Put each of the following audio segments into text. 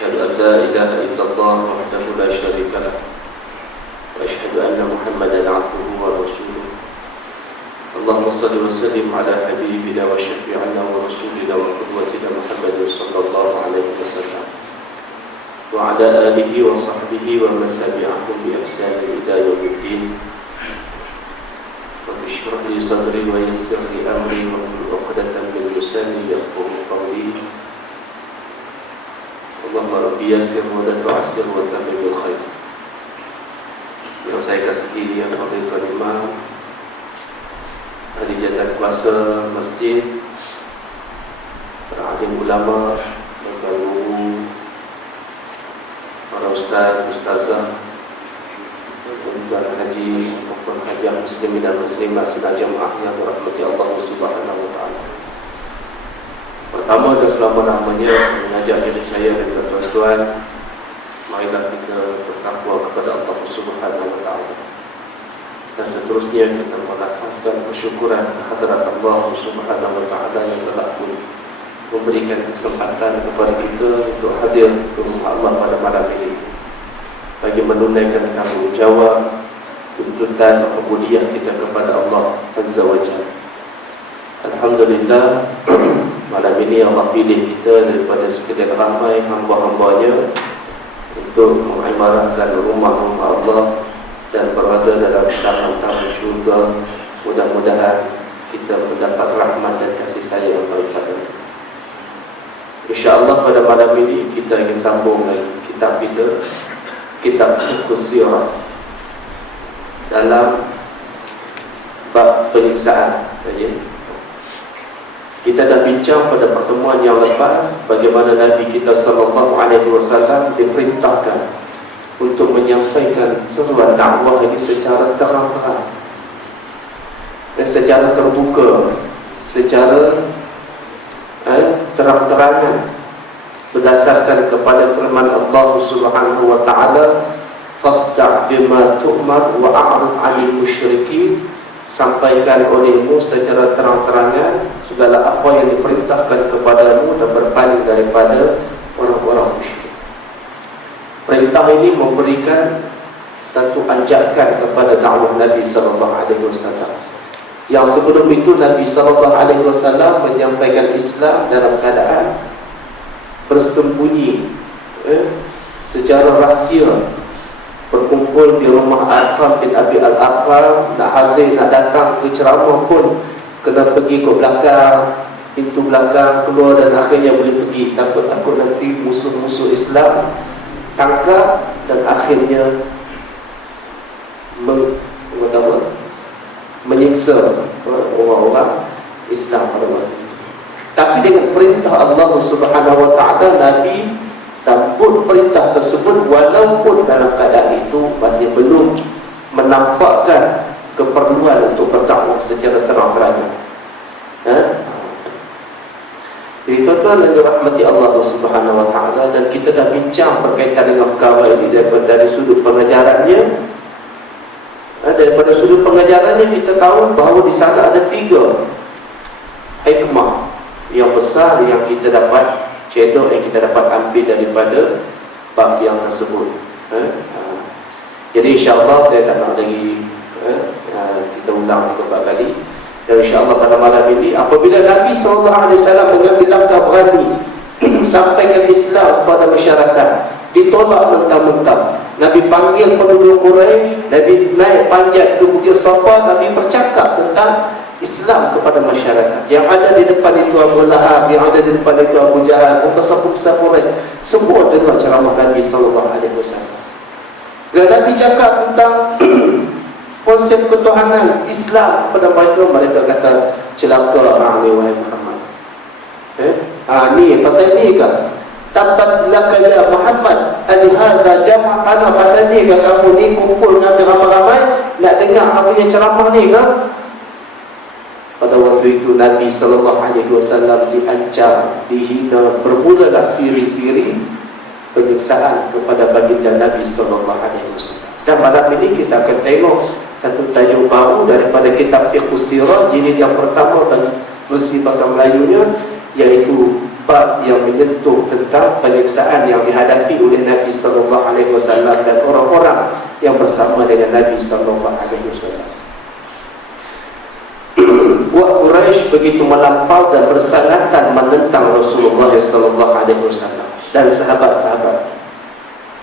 أشهد أن لا إله إلا الله وحده لا شريك له وأشهد أن محمدا عبده ورسوله اللهم صل وسلم على حبيبنا وشفيعنا ورسولنا وقدوتنا محمد صلى الله عليه وسلم وعلى آله وصحبه ومن تبعهم بإحسان إلى يوم الدين رب اشرح لي صدري ويسر لي أمري واحلل عقدة من لساني يفقهوا قولي اللهم ربي يسر ولا تعسر وتمم بالخير. Yang saya kasihi yang Fadhilul Imam, ahli jabatan kuasa masjid, para alim ulama, para guru, para ustaz, ustazah, tuan haji maupun hajah muslimin dan muslimat sedaya jemaah yang dirahmati Allah Subhanahu wa taala. Pertama dan selama-lamanya saya mengajak diri saya dan tuan-tuan, marilah kita bertakwa kepada Allah Subhanahu wa taala. Dan seterusnya kita melafazkan bersyukuran kehadirat Allah Subhanahu wa taala yang telah memberikan kesempatan kepada kita untuk hadir ke rumah Allah pada malam ini bagi menunaikan tanggungjawab tuntutan ubudiyah kita kepada Allah Azza wa Jalla. Alhamdulillah, malam ini Allah pilih kita daripada sekian ramai hamba-hambanya untuk mengimarahkan rumah-rumah Allah dan berada dalam taman-taman syurga. Mudah-mudahan kita mendapat rahmat dan kasih sayang daripada Allah. InsyaAllah pada malam ini kita ingin sambung dengan kitab kita, kitab Fiqh Sirah, dalam bab penyiksaan. Kita dah bincang pada pertemuan yang lepas bagaimana Nabi kita sallallahu alaihi wasallam diperintahkan untuk menyampaikan seruan dakwah ini secara terang-terang dan secara terbuka, secara terang-terangan berdasarkan kepada firman Allah Subhanahu wa taala, fasda' bima tu'mar wa a'rid 'anil musyrikin. Sampaikan olehmu secara terang-terangan segala apa yang diperintahkan kepadamu dan berpaling daripada orang-orang musyrik. Perintah ini memberikan satu anjakan kepada dakwah Nabi sallallahu alaihi wasallam. Yang sebelum itu Nabi sallallahu alaihi wasallam menyampaikan Islam dalam keadaan bersembunyi, secara rahsia, berkumpul di rumah Arqam bin Abi Al-Arqam. Nak hadir, nak datang ke ceramah pun kena pergi ke belakang, pintu belakang keluar, dan akhirnya boleh pergi. Takut-takut nanti musuh-musuh Islam tangkap dan akhirnya menyiksa orang-orang Islam pada waktu itu. Tapi dengan perintah Allah Subhanahu wa taala, Nabi sambut perintah tersebut walaupun dalam keadaan itu masih belum menampakkan keperluan untuk berdakwah secara terang-terangan. Jadi tuan-tuan yang dirahmati Allah Subhanahu wa taala, dan kita dah bincang berkaitan dengan perkara ini dari sudut pengajarannya. Daripada sudut pengajarannya kita tahu bahawa di sana ada 3 hikmah yang besar yang kita dapat cedok, yang kita dapat ambil daripada bab yang tersebut. Jadi insyaAllah saya tak nak lagi kita ulang beberapa kali. Dan insyaAllah pada malam ini apabila Nabi SAW mengambil langkah berani sampaikan Islam kepada masyarakat, ditolak mentah-mentah. Nabi panggil penduduk Quraisy, Nabi naik panjat ke Bukit Safa, Nabi bercakap tentang Islam kepada masyarakat. Yang ada di depan itu Abu Lahab, yang ada di depan itu Abu Jahal, pembesar-pembesar Quraisy, semua dengar ceramah Nabi sallallahu alaihi wasallam. Dan Nabi cakap tentang konsep ketuhanan Islam kepada mereka. Mereka kata, celaka ni wahai Muhammad. Ni pasal ni ke? Tabat laka ya Muhammad, alihadza jama'ana, pasal ni ke kamu ni kumpul dengan ramai-ramai nak dengar apa yang ceramah ni ke? Pada waktu itu Nabi sallallahu alaihi wasallam diancam, dihina, bermulalah siri-siri penyiksaan kepada baginda Nabi sallallahu alaihi wasallam. Dan malam ini kita akan tengok satu tajuk baru daripada kitab Fiqh Sirah, jilid yang pertama bagi versi bahasa Melayunya, iaitu bab yang menyentuh tentang penyiksaan yang dihadapi oleh Nabi sallallahu alaihi wasallam dan orang-orang yang bersama dengan Nabi sallallahu alaihi wasallam. Buat Quraisy begitu melampau dan bersangatan menentang Rasulullah sallallahu alaihi wasallam dan sahabat-sahabat.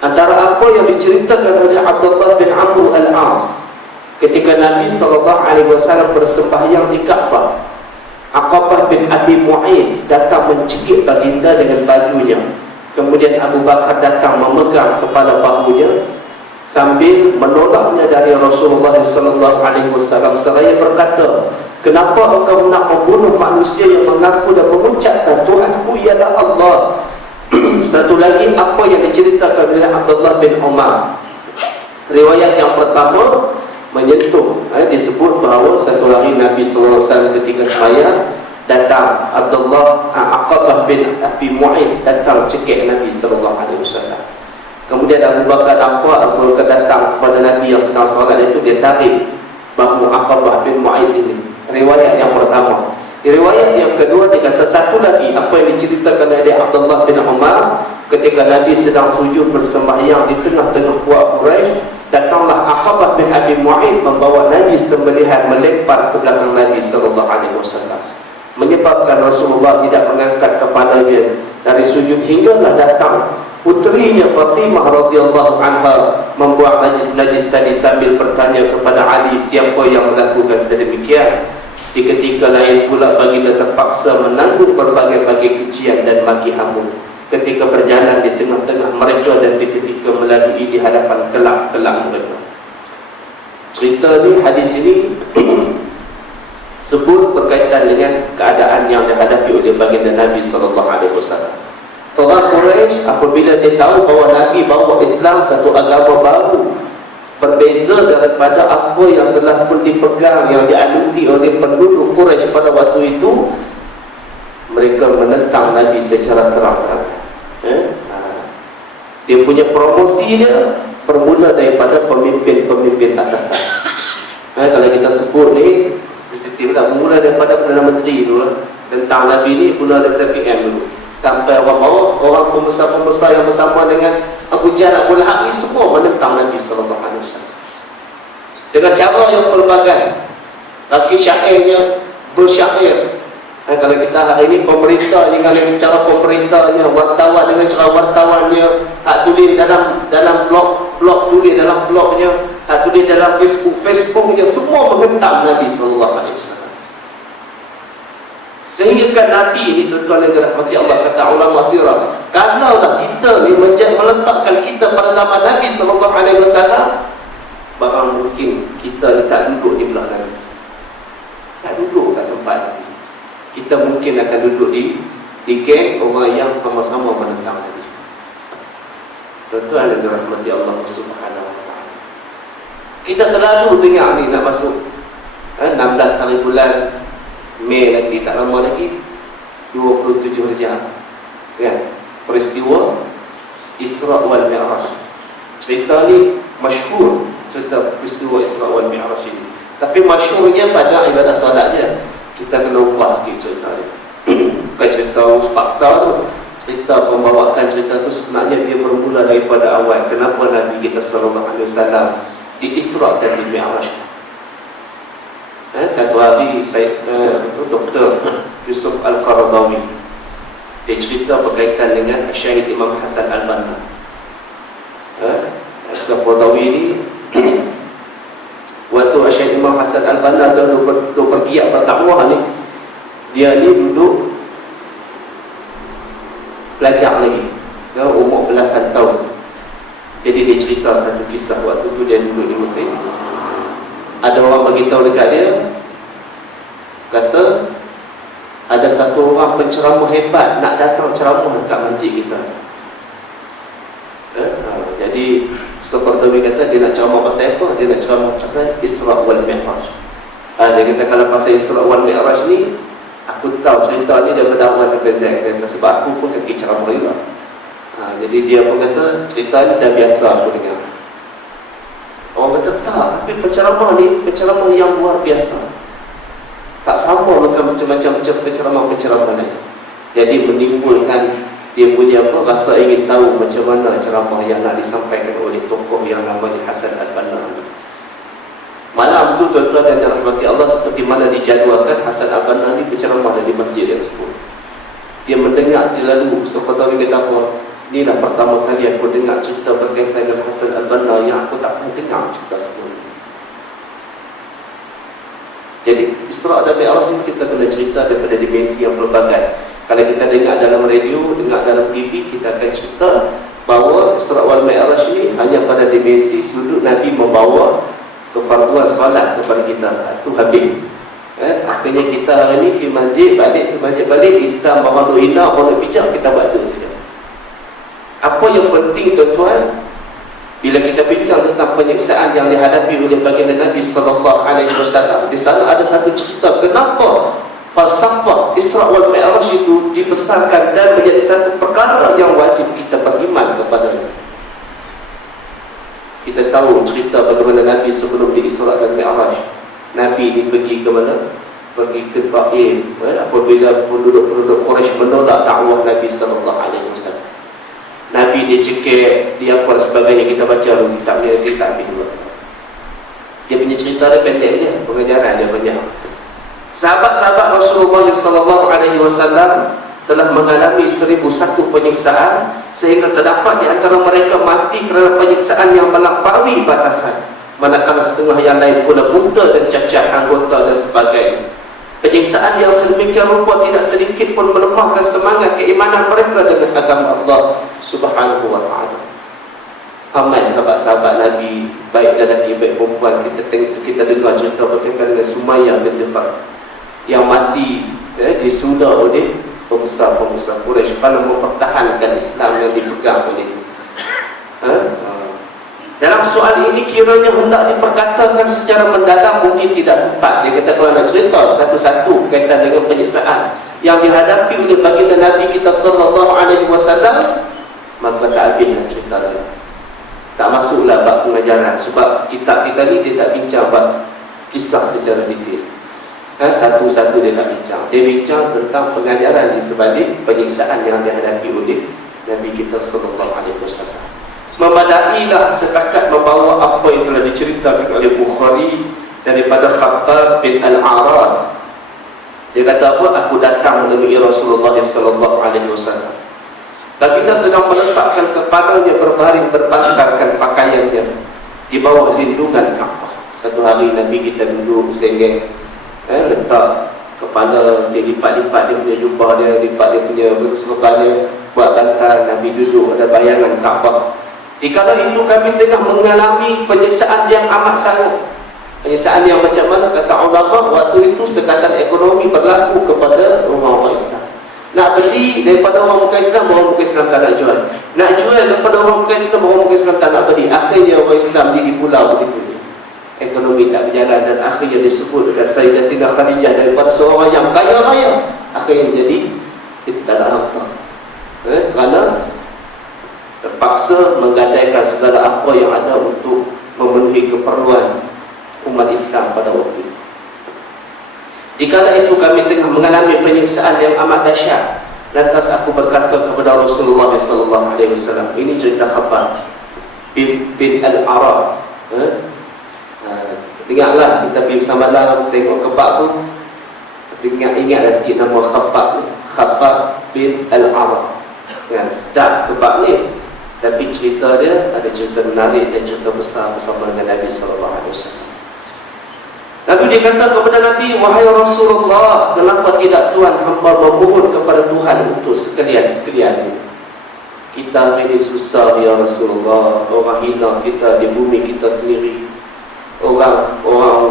Antara apa yang diceritakan oleh Abdullah bin Amr al-As ketika Nabi sallallahu alaihi wasallam bersembahyang di Kaabah, Aqabah bin Abi Mu'ayth datang mencekik baginda dengan bajunya. Kemudian Abu Bakar datang memegang kepala bahunya sambil menolaknya dari Rasulullah sallallahu alaihi wasallam seraya berkata, "Kenapa engkau nak membunuh manusia yang mengaku dan mengucapkan Tuhanku ialah Allah?" Satu lagi apa yang diceritakan oleh Abdullah bin Umar. Riwayat yang pertama menyentuh, disebut bahawa satu hari Nabi sallallahu alaihi wasallam ketika sembahyang datang Aqabah bin Abi Mu'ayth datang cekik Nabi sallallahu alaihi wasallam. Kemudian Abu Bakar nampak Abu Bakar datang kepada Nabi yang sedang solat itu, dia tarik bahu Aqabah bin Mu'ayth ini. Riwayat yang pertama. Riwayat yang kedua dikata satu lagi apa yang diceritakan oleh Abdullah bin Umar ketika Nabi sedang sujud bersembahyang di tengah-tengah puak Quraisy, datanglah Aqabah bin Abi Mu'ayth membawa najis sembelihan melempar ke belakang Nabi sallallahu alaihi wasallam, menyebabkan Rasulullah tidak mengangkat kepalanya dari sujud hinggalah datang puterinya Fatimah radhiyallahu anha membuang najis-najis tadi sambil bertanya kepada Ali siapa yang melakukan sedemikian. Di ketika lain pula baginda terpaksa menanggung berbagai-bagai kejian dan maki hamu ketika berjalan di tengah-tengah mereka dan ketika melalui di hadapan kelak-kelak mereka. Cerita ni, hadis ini sebut berkaitan dengan keadaan yang dihadapi oleh baginda Nabi sallallahu alaihi wasallam. Orang Quraisy apabila dia tahu bahawa Nabi bawa Islam, satu agama baru berbeza daripada apa yang telah pun dipegang, yang dianuti oleh penduduk Quraisy pada waktu itu, mereka menentang Nabi secara terang-terangan. Dia punya promosi dia bermula daripada pemimpin-pemimpin atasan. Kalau kita sebut ni sensitif lah, bermula daripada Perdana Menteri dulu lah. Tentang Nabi ni mula daripada PM dulu sampai orang pembesar-pembesar yang bersama dengan Abu Jahal, Abu Lahab ni semua menentang Nabi sallallahu alaihi wasallam dengan cara yang pelbagai. Laki syairnya bersyair. Kalau kita hari ini pemerintah dengan cara pemerintahnya, wartawan dengan cara wartawannya, hak tulis dalam blog tulis dalam blognya, hak tulis dalam Facebooknya, semua menentang Nabi sallallahu alaihi wasallam. Sehingga kan Nabi ini tuan-tuan yang dirahmati Allah, kata ulama sirah, kalaulah kita ni meletakkan kita pada zaman Nabi sallallahu alaihi wasallam, barang mungkin kita ni tak duduk di belah Nabi, tak duduk kat tempat Nabi. Kita mungkin akan duduk di geng orang yang sama-sama menentang Nabi. Tuan-tuan yang dirahmati Allah Subhanahu wa taala, kita selalu dengar ni nak masuk 16 hari bulan Mei nanti, tak lama lagi 27 Rejab, kan? Peristiwa Isra wal Mi'raj. Cerita ni masyhur, cerita peristiwa Isra wal Mi'raj ini. Tapi masyhurnya pada ibadah solat je. Kita kena ubah sikit cerita ni. Bukan cerita fakta tu, cerita pembawakan cerita tu sebenarnya dia bermula daripada awal. Kenapa Nabi kita sallallahu alaihi wasallam di Isra dan di Mi'raj. Satu hari Dr. Yusuf Al-Qaradawi dia cerita berkaitan dengan Syahid Imam Hasan Al-Banna. Yusuf Al-Qaradawi ni waktu Syahid Imam Hasan Al-Banna dah bergiat berdakwah ni, dia ni duduk belajar lagi, umur belasan tahun. Jadi dia cerita satu kisah waktu tu dia duduk di Mesir. Ada orang beritahu dekat dia, kata ada satu orang penceramah hebat nak datang ceramah dekat masjid kita. Jadi Al-Qaradawi kata dia nak ceramah pasal apa? Dia nak ceramah pasal Isra wal Mi'raj. Dia kata kalau pasal Isra wal Mi'raj ni, aku tahu cerita ni daripada awal sampai Z. Sebab aku pun pergi ceramah juga. Jadi dia pun kata cerita ni dah biasa aku dengar. Orang kata tak, tapi penceramah ni penceramah yang luar biasa, tak sama dengan macam-macam penceramah lain. Jadi menimbulkan dia punya rasa ingin tahu macam mana ceramah yang nak disampaikan oleh tokoh yang namanya Hasan Al-Banna. Malam tu tuan-tuan dan dirahmati Allah, seperti mana dijadualkan, Hasan Al-Banna ni berceramah di masjid yang sebut. Dia mendengar lalu seperti dia kata, inilah pertama kali aku dengar cerita berkaitan dengan Hasan Al-Banna yang aku tak pernah dengar cerita sebelum ini. Jadi Isra' dan Mi'raj ini kita kena cerita daripada dimensi yang pelbagai. Kalau kita dengar dalam radio, dengar dalam TV, kita akan cerita bahawa Isra' wal Mi'raj ini hanya pada dimensi sudut Nabi membawa kefarduan solat kepada kita. Itu habis. Akhirnya kita hari ini di masjid, balik ke masjid balik, Islam bahawa nak hina, bahawa nak bijak, kita buat itu saja. Apa yang penting tuan-tuan, bila kita bincang tentang penyiksaan yang dihadapi oleh baginda Nabi SAW, di sana ada satu cerita kenapa falsafah Isra' wal Mi'raj itu dibesarkan dan menjadi satu perkara yang wajib kita beriman kepadanya. Kita tahu cerita bagaimana Nabi sebelum di Isra' dan Mi'raj. Nabi ini pergi ke mana? Pergi ke Taif. Apabila penduduk Quraisy menolak dakwah Nabi SAW, Nabi dia cekik, dia apa dan sebagainya, kita baca dulu kitab dia, dia tak ambil. Dia punya cerita dia pendek je, pengajaran dia banyak. Sahabat-sahabat Rasulullah SAW telah mengalami 1001 penyiksaan, sehingga terdapat di antara mereka mati kerana penyiksaan yang melampaui batasan, manakala setengah yang lain pula buta dan cacat anggota dan sebagainya. Penyiksaan yang sedemikian rupa tidak sedikit pun melemahkan semangat keimanan mereka dengan agama Allah Subhanahu wa ta'ala. Ramai sahabat-sahabat Nabi, baik lelaki baik perempuan, kita dengar cerita berkaitan dengan Sumayyah binti Harb yang mati disudah oleh pembesar-pembesar Quraisy kerana mempertahankan Islam yang dipegang oleh Dalam soal ini kiranya hendak diperkatakan secara mendalam mungkin tidak sempat. Dia kata kalau nak cerita satu-satu kaitan dengan penyiksaan yang dihadapi oleh baginda Nabi kita SAW, maka tak habislah cerita dia. Tak masuklah bab pengajaran, sebab kitab kita ni dia tak bincang bab kisah secara detail. Satu-satu dia tak bincang. Dia bincang tentang pengajaran di sebalik penyiksaan yang dihadapi oleh Nabi kita SAW. Memadailah setakat membawa apa yang telah diceritakan oleh Bukhari daripada Khabbab bin Al-Arad. Dia kata apa? Aku datang menemui Rasulullah SAW. Baginda sedang meletakkan kepalanya berbaring berpantarkan pakaiannya di bawah lindungan Kaabah. Satu hari Nabi kita duduk sengit, letak kepala dia, lipat-lipat dia punya jubah dia, lipat dia punya serban dia, buat bantal. Nabi duduk, ada bayangan Kaabah. Di kala itu kami tengah mengalami penyiksaan yang amat sangat. Penyiksaan yang macam mana? Kata ulama, waktu itu sekatan ekonomi berlaku kepada orang-orang Islam. Nak beli daripada orang muka Islam, orang muka Islam tak nak jual. Nak jual daripada orang muka Islam, orang muka Islam tak nak beli. Akhirnya orang Islam di pulau begitu. Ekonomi tak berjalan dan akhirnya disebut dekat Sayyidatina Khadijah daripada seorang yang kaya raya, akhirnya menjadi kita tak ada harta. Kerana terpaksa menggadaikan segala apa yang ada untuk memenuhi keperluan umat Islam pada waktu itu. Di kala itu kami tengah mengalami penyiksaan yang amat dahsyat. Lantas aku berkata kepada Rasulullah SAW, ini cerita Khabbab bin Al-Arad. Ingatlah kita pergi bersama dalam tengok Khabbab tu, ingatlah sikit nama Khabbab ni, Khabbab bin Al-Arad. Sedap Khabbab ni. Tapi cerita dia ada cerita menarik dan cerita besar bersama dengan Nabi SAW. Lalu dia kata kepada Nabi, wahai Rasulullah, kenapa tidak Tuhan hamba memohon kepada Tuhan untuk sekalian ini? Kita ini susah ya Rasulullah, orang hina kita di bumi kita sendiri. Orang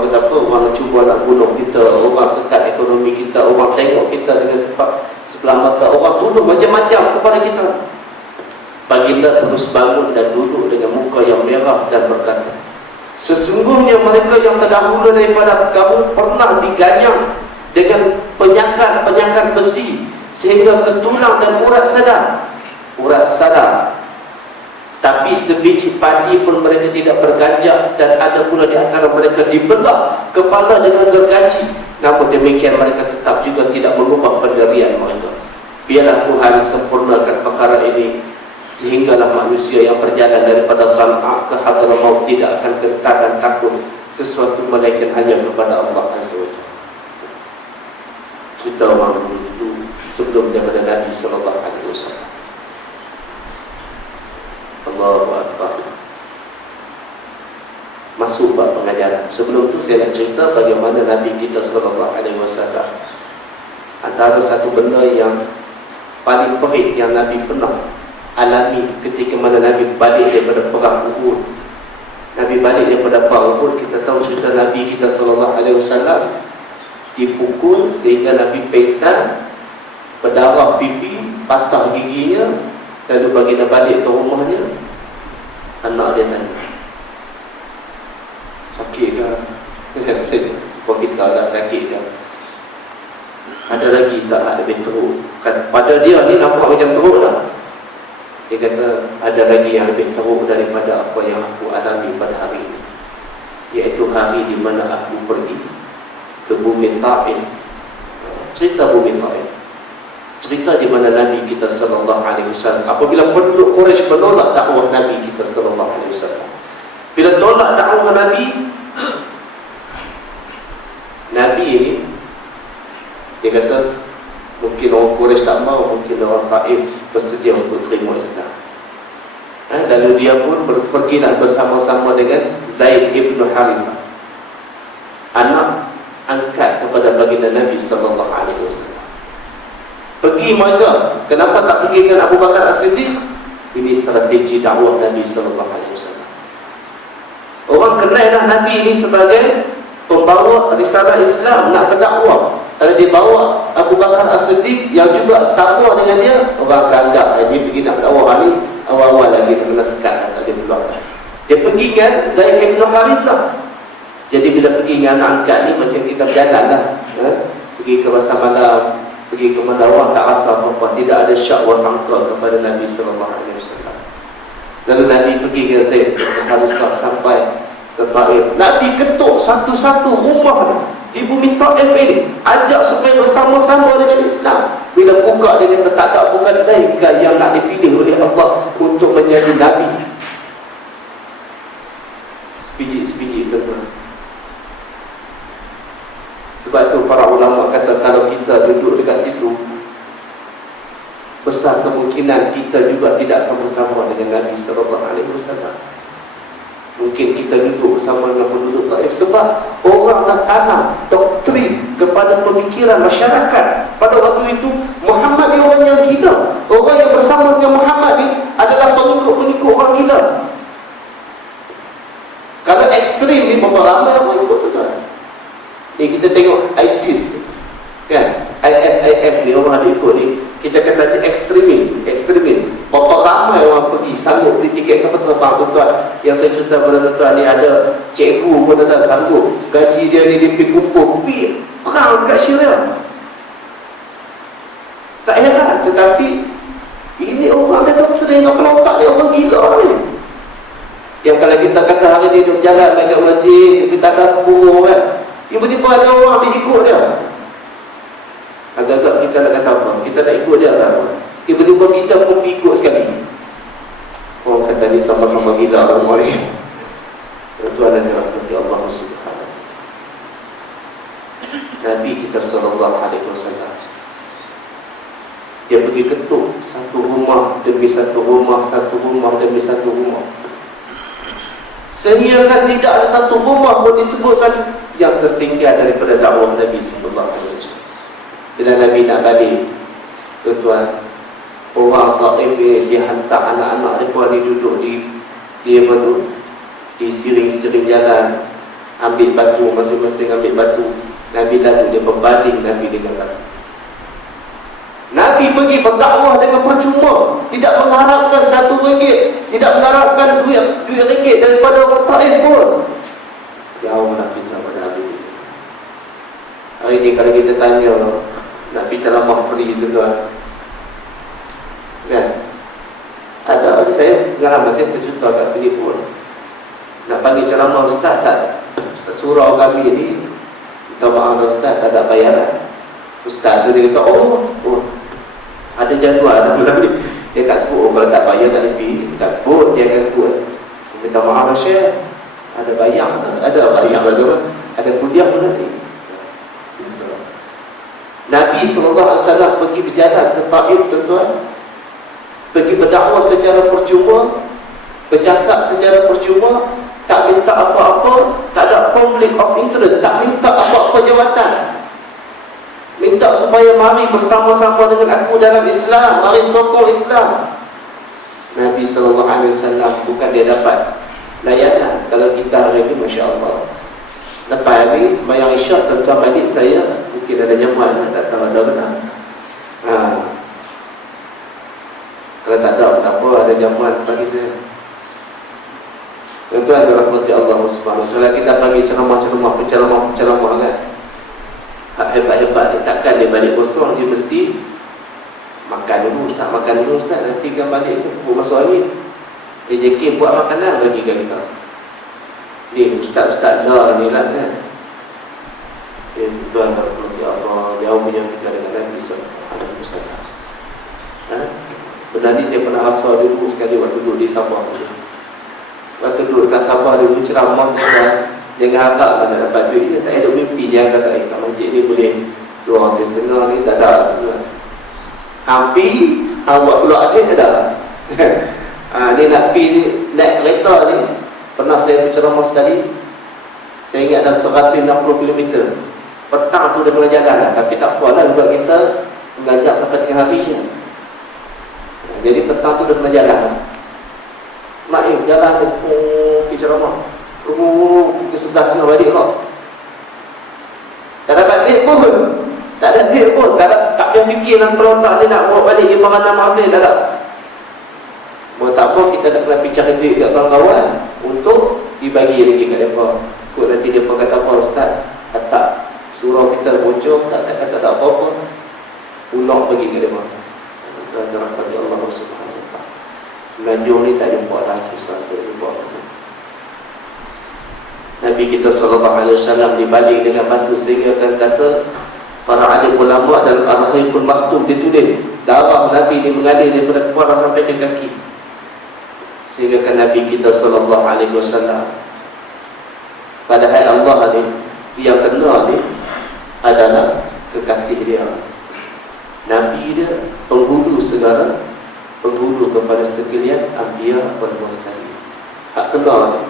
kata apa? Orang cuba nak bunuh kita, orang sekat ekonomi kita, orang tengok kita dengan sebelah mata, orang tuduh macam-macam kepada kita. Baginda terus bangun dan duduk dengan muka yang merah dan berkata, sesungguhnya mereka yang terdahulu daripada kamu pernah diganyang dengan penyakat besi sehingga ke tulang dan urat sadar. Tapi sebiji padi pun mereka tidak berganjak, dan ada pula di antara mereka dibelah kepala dengan gergaji. Namun demikian mereka tetap juga tidak mengubah pendirian mereka. biarlah Tuhan sempurnakan perkara ini, sehinggalah manusia yang berjalan daripada San'a ke Hadramaut tidak akan gentar dan takut sesuatu melainkan hanya kepada Allah Azza wa Jalla. Kita orang dulu sebelum daripada Nabi sallallahu alaihi wasallam. Allahu Akbar. Masuk bab pengajaran. Sebelum tu saya nak cerita bagaimana Nabi kita sallallahu alaihi wasallam, antara satu benda yang paling pahit yang Nabi pernah alami ketika mana Nabi balik daripada perang Uhud. Nabi balik daripada perang Uhud, kita tahu cerita Nabi kita sallallahu alaihi wasallam dipukul sehingga Nabi pingsan, berdarah pipi, patah giginya. Lalu baginda balik ke rumahnya, anak dia tanya, sakit ke? Sebab kita dah sakit ke? Ada lagi tak lebih teruk? Pada dia ni nampak macam teruk lah. Dia kata ada lagi yang lebih teruk daripada apa yang aku alami pada hari ini, iaitu hari di mana aku pergi ke bumi Taif. Cerita bumi Taif, cerita di mana Nabi kita sallallahu alaihi wasallam apabila penduduk Quraisy menolak dakwah Nabi kita sallallahu alaihi wasallam. Bila tolak dakwah Nabi, Nabi ini dia kata mungkin orang Quraisy tak mau, mungkin orang Taif bersedia untuk terima Islam. Lalu dia pun pergilah bersama-sama dengan Zaid ibn Harithah, anak angkat kepada baginda Nabi sallallahu alaihi wasallam. Pergi mereka. Kenapa tak pergi dengan Abu Bakar As-Siddiq? Ini strategi dakwah Nabi sallallahu alaihi wasallam. Orang kenallah Nabi ini sebagai pembawa risalah Islam, nak berdakwah. Kalau dia bawa Abu Bakar As-Siddiq yang juga sama dengan dia, orang akan anggap dia pergi nak berdakwah ni awal-awal lagi kena sekat, tak dia keluar. Dia pergi dengan Zaid ibn Harithah. Jadi bila pergi dengan anak angkat ni macam kita berjalan lah, pergi ke pasar malam, pergi ke mana orang tak rasa apa-apa, tidak ada syak wasangka kepada Nabi sallallahu alaihi wasallam. Lalu Nabi pergi ke Zaid bin Harithah sampai ke Taif. Nabi ketuk satu-satu rumah di bumi Taif ini, ajak supaya bersama-sama dengan Islam. Bila buka dia kata tak ada bukan mereka yang nak dipilih oleh Allah untuk menjadi Nabi. Sebiji-sebiji tuan. Sebab itu para ulama kata kalau kita duduk dekat situ, besar kemungkinan kita juga tidak akan bersama dengan Nabi sallallahu alaihi wasallam. Mungkin kita duduk bersama dengan penduduk Taif sebab orang dah tanam doktrin kepada pemikiran masyarakat. Pada waktu itu Muhammad ni orang yang gila. Orang yang bersama dengan Muhammad ni adalah pengikut-pengikut orang gila. Kalau ekstrim ni berapa ramai orang ikut tuan. Ni kita tengok ISIS kan, ISIS ni orang ada ikut ni, kita kata dia ekstremis. Berapa ramai orang pergi sanggup beli tiket kapal terbang tuan. Yang saya cerita pada tuan ni ada cikgu pun tak sanggup, gaji dia ni dia pergi kumpul pergi perang kat Syria. Tak heran, tetapi ini orang dia tahu sedang kepala otak dia orang gila ni. Yang kalau kita kata hari ni dia berjalan dekat masjid, dia tak ada terburuk kan, tiba-tiba ada orang dia ikut dia. Agak-agak kita nak kata apa? Kita nak ikut dia lah. Tiba-tiba kita pun ikut sekali. Orang kata ni sama-sama gila orang ni. Tuan dan rahmati Allah Subhanahu. Nabi kita sallallahu alaihi wasallam, dia pergi ketuk satu rumah demi satu rumah, satu rumah demi satu rumah. Sehingga kan tidak ada satu rumah pun disebutkan yang tertinggal daripada dakwah Nabi sallallahu alaihi wasallam. Bila Nabi nak balik, tuan, orang Taif dia hantar anak-anak mereka ni duduk di apa tu, di siring-siring jalan, ambil batu, masing-masing ambil batu. Nabi lalu dia berbanding Nabi dengan batu. Nabi pergi berdakwah dengan percuma, tidak mengharapkan RM1, tidak mengharapkan duit ringgit daripada orang Taif pun. Jauh Nabi pada Nabi. Hari ni kalau kita tanya Nabi ceramah free tu tuan, kan? Ada saya pengalaman, saya bercerita kat sini pun, nak panggil ceramah ustaz tak, surau kami ni, minta maaf ustaz tak ada bayaran. Ustaz tu dia kata oh ada jadual dia tak sebut, kalau tak bayar tak lebih, dia tak sebut, dia akan sebut minta maaf Syekh, ada bayang, ada bayang ada kuliah pun nanti. Nabi SAW pergi berjalan ke Taif, tuan-tuan, pergi berdakwah secara percuma, bercakap secara percuma, tak minta apa-apa, tak ada conflict of interest, tak minta apa-apa jawatan, minta supaya mari bersama-sama dengan aku dalam Islam, mari sokong Islam. Nabi SAW bukan dia dapat layanan. Kalau kita hari ini, Masya Allah, lepas hari sembahyang isyak, tuan-tuan balik saya mungkin ada jamuan, tak tahu ada benar. Kalau tak ada, tak apa, ada jamuan bagi saya. Tuan-tuan dirahmati Allah SWT. Kalau kita bagi penceramah kan, hebat-hebat ni, takkan dia balik kosong. Dia mesti makan dulu Ustaz, makan dulu Ustaz, nanti kan balik pun masuk angin. Dia JK buat makanan bagi kita. Ni Ustaz-Ustaz dah ni lah kan. Tuan dirahmati Allah, jauh punya kita dengan Nabi SAW. Benar ni saya pernah rasa dulu sekali waktu duduk di Sabah. Waktu duduk kat Sabah dulu ceramah dengan harap mana dapat duit dia, tak ada mimpi jangan kata kat masjid ni boleh 2,500 ni, tak ada. Hampir awak keluar duit ada. Ni nak pergi ni, naik kereta ni, pernah saya berceramah sekali, saya ingat dah 160 km. Petang tu dah kena jalan lah, tapi tak apalah juga kita mengajak sampai 3 hari je. Jadi petang tu dah kena jalan. Mak jalan tu pergi ceramah, ke 11.30 balik kau. Tak dapat duit pun, tak ada duit pun, tak payah fikir dalam kepala otak ni nak bawa balik 500 tak ada. Mau tak apa, kita nak kena picah duit kat kawan-kawan untuk dibagi lagi kat mereka. Kut nanti mereka kata apa, Ustaz, tak surau kita bocor, tak kata tak apa-apa, pulang bagi kat mereka. Rahmat Allah Subhanahu Wa Taala. Semenanjung ni tak jumpa lah, susah saya jumpa. Nabi kita SAW dibalik dengan batu sehingga akan kata para alim ulama dan al-Rahiqul Maktum ditulis darah Nabi ni mengalir daripada kepala sampai ke kaki. Sehingga kan Nabi kita SAW, padahal Allah ni yang kena ni adalah kekasih dia, Nabi dia, penghulu segala, penghulu kepada sekalian anbiya wal mursalin, hak kena ni.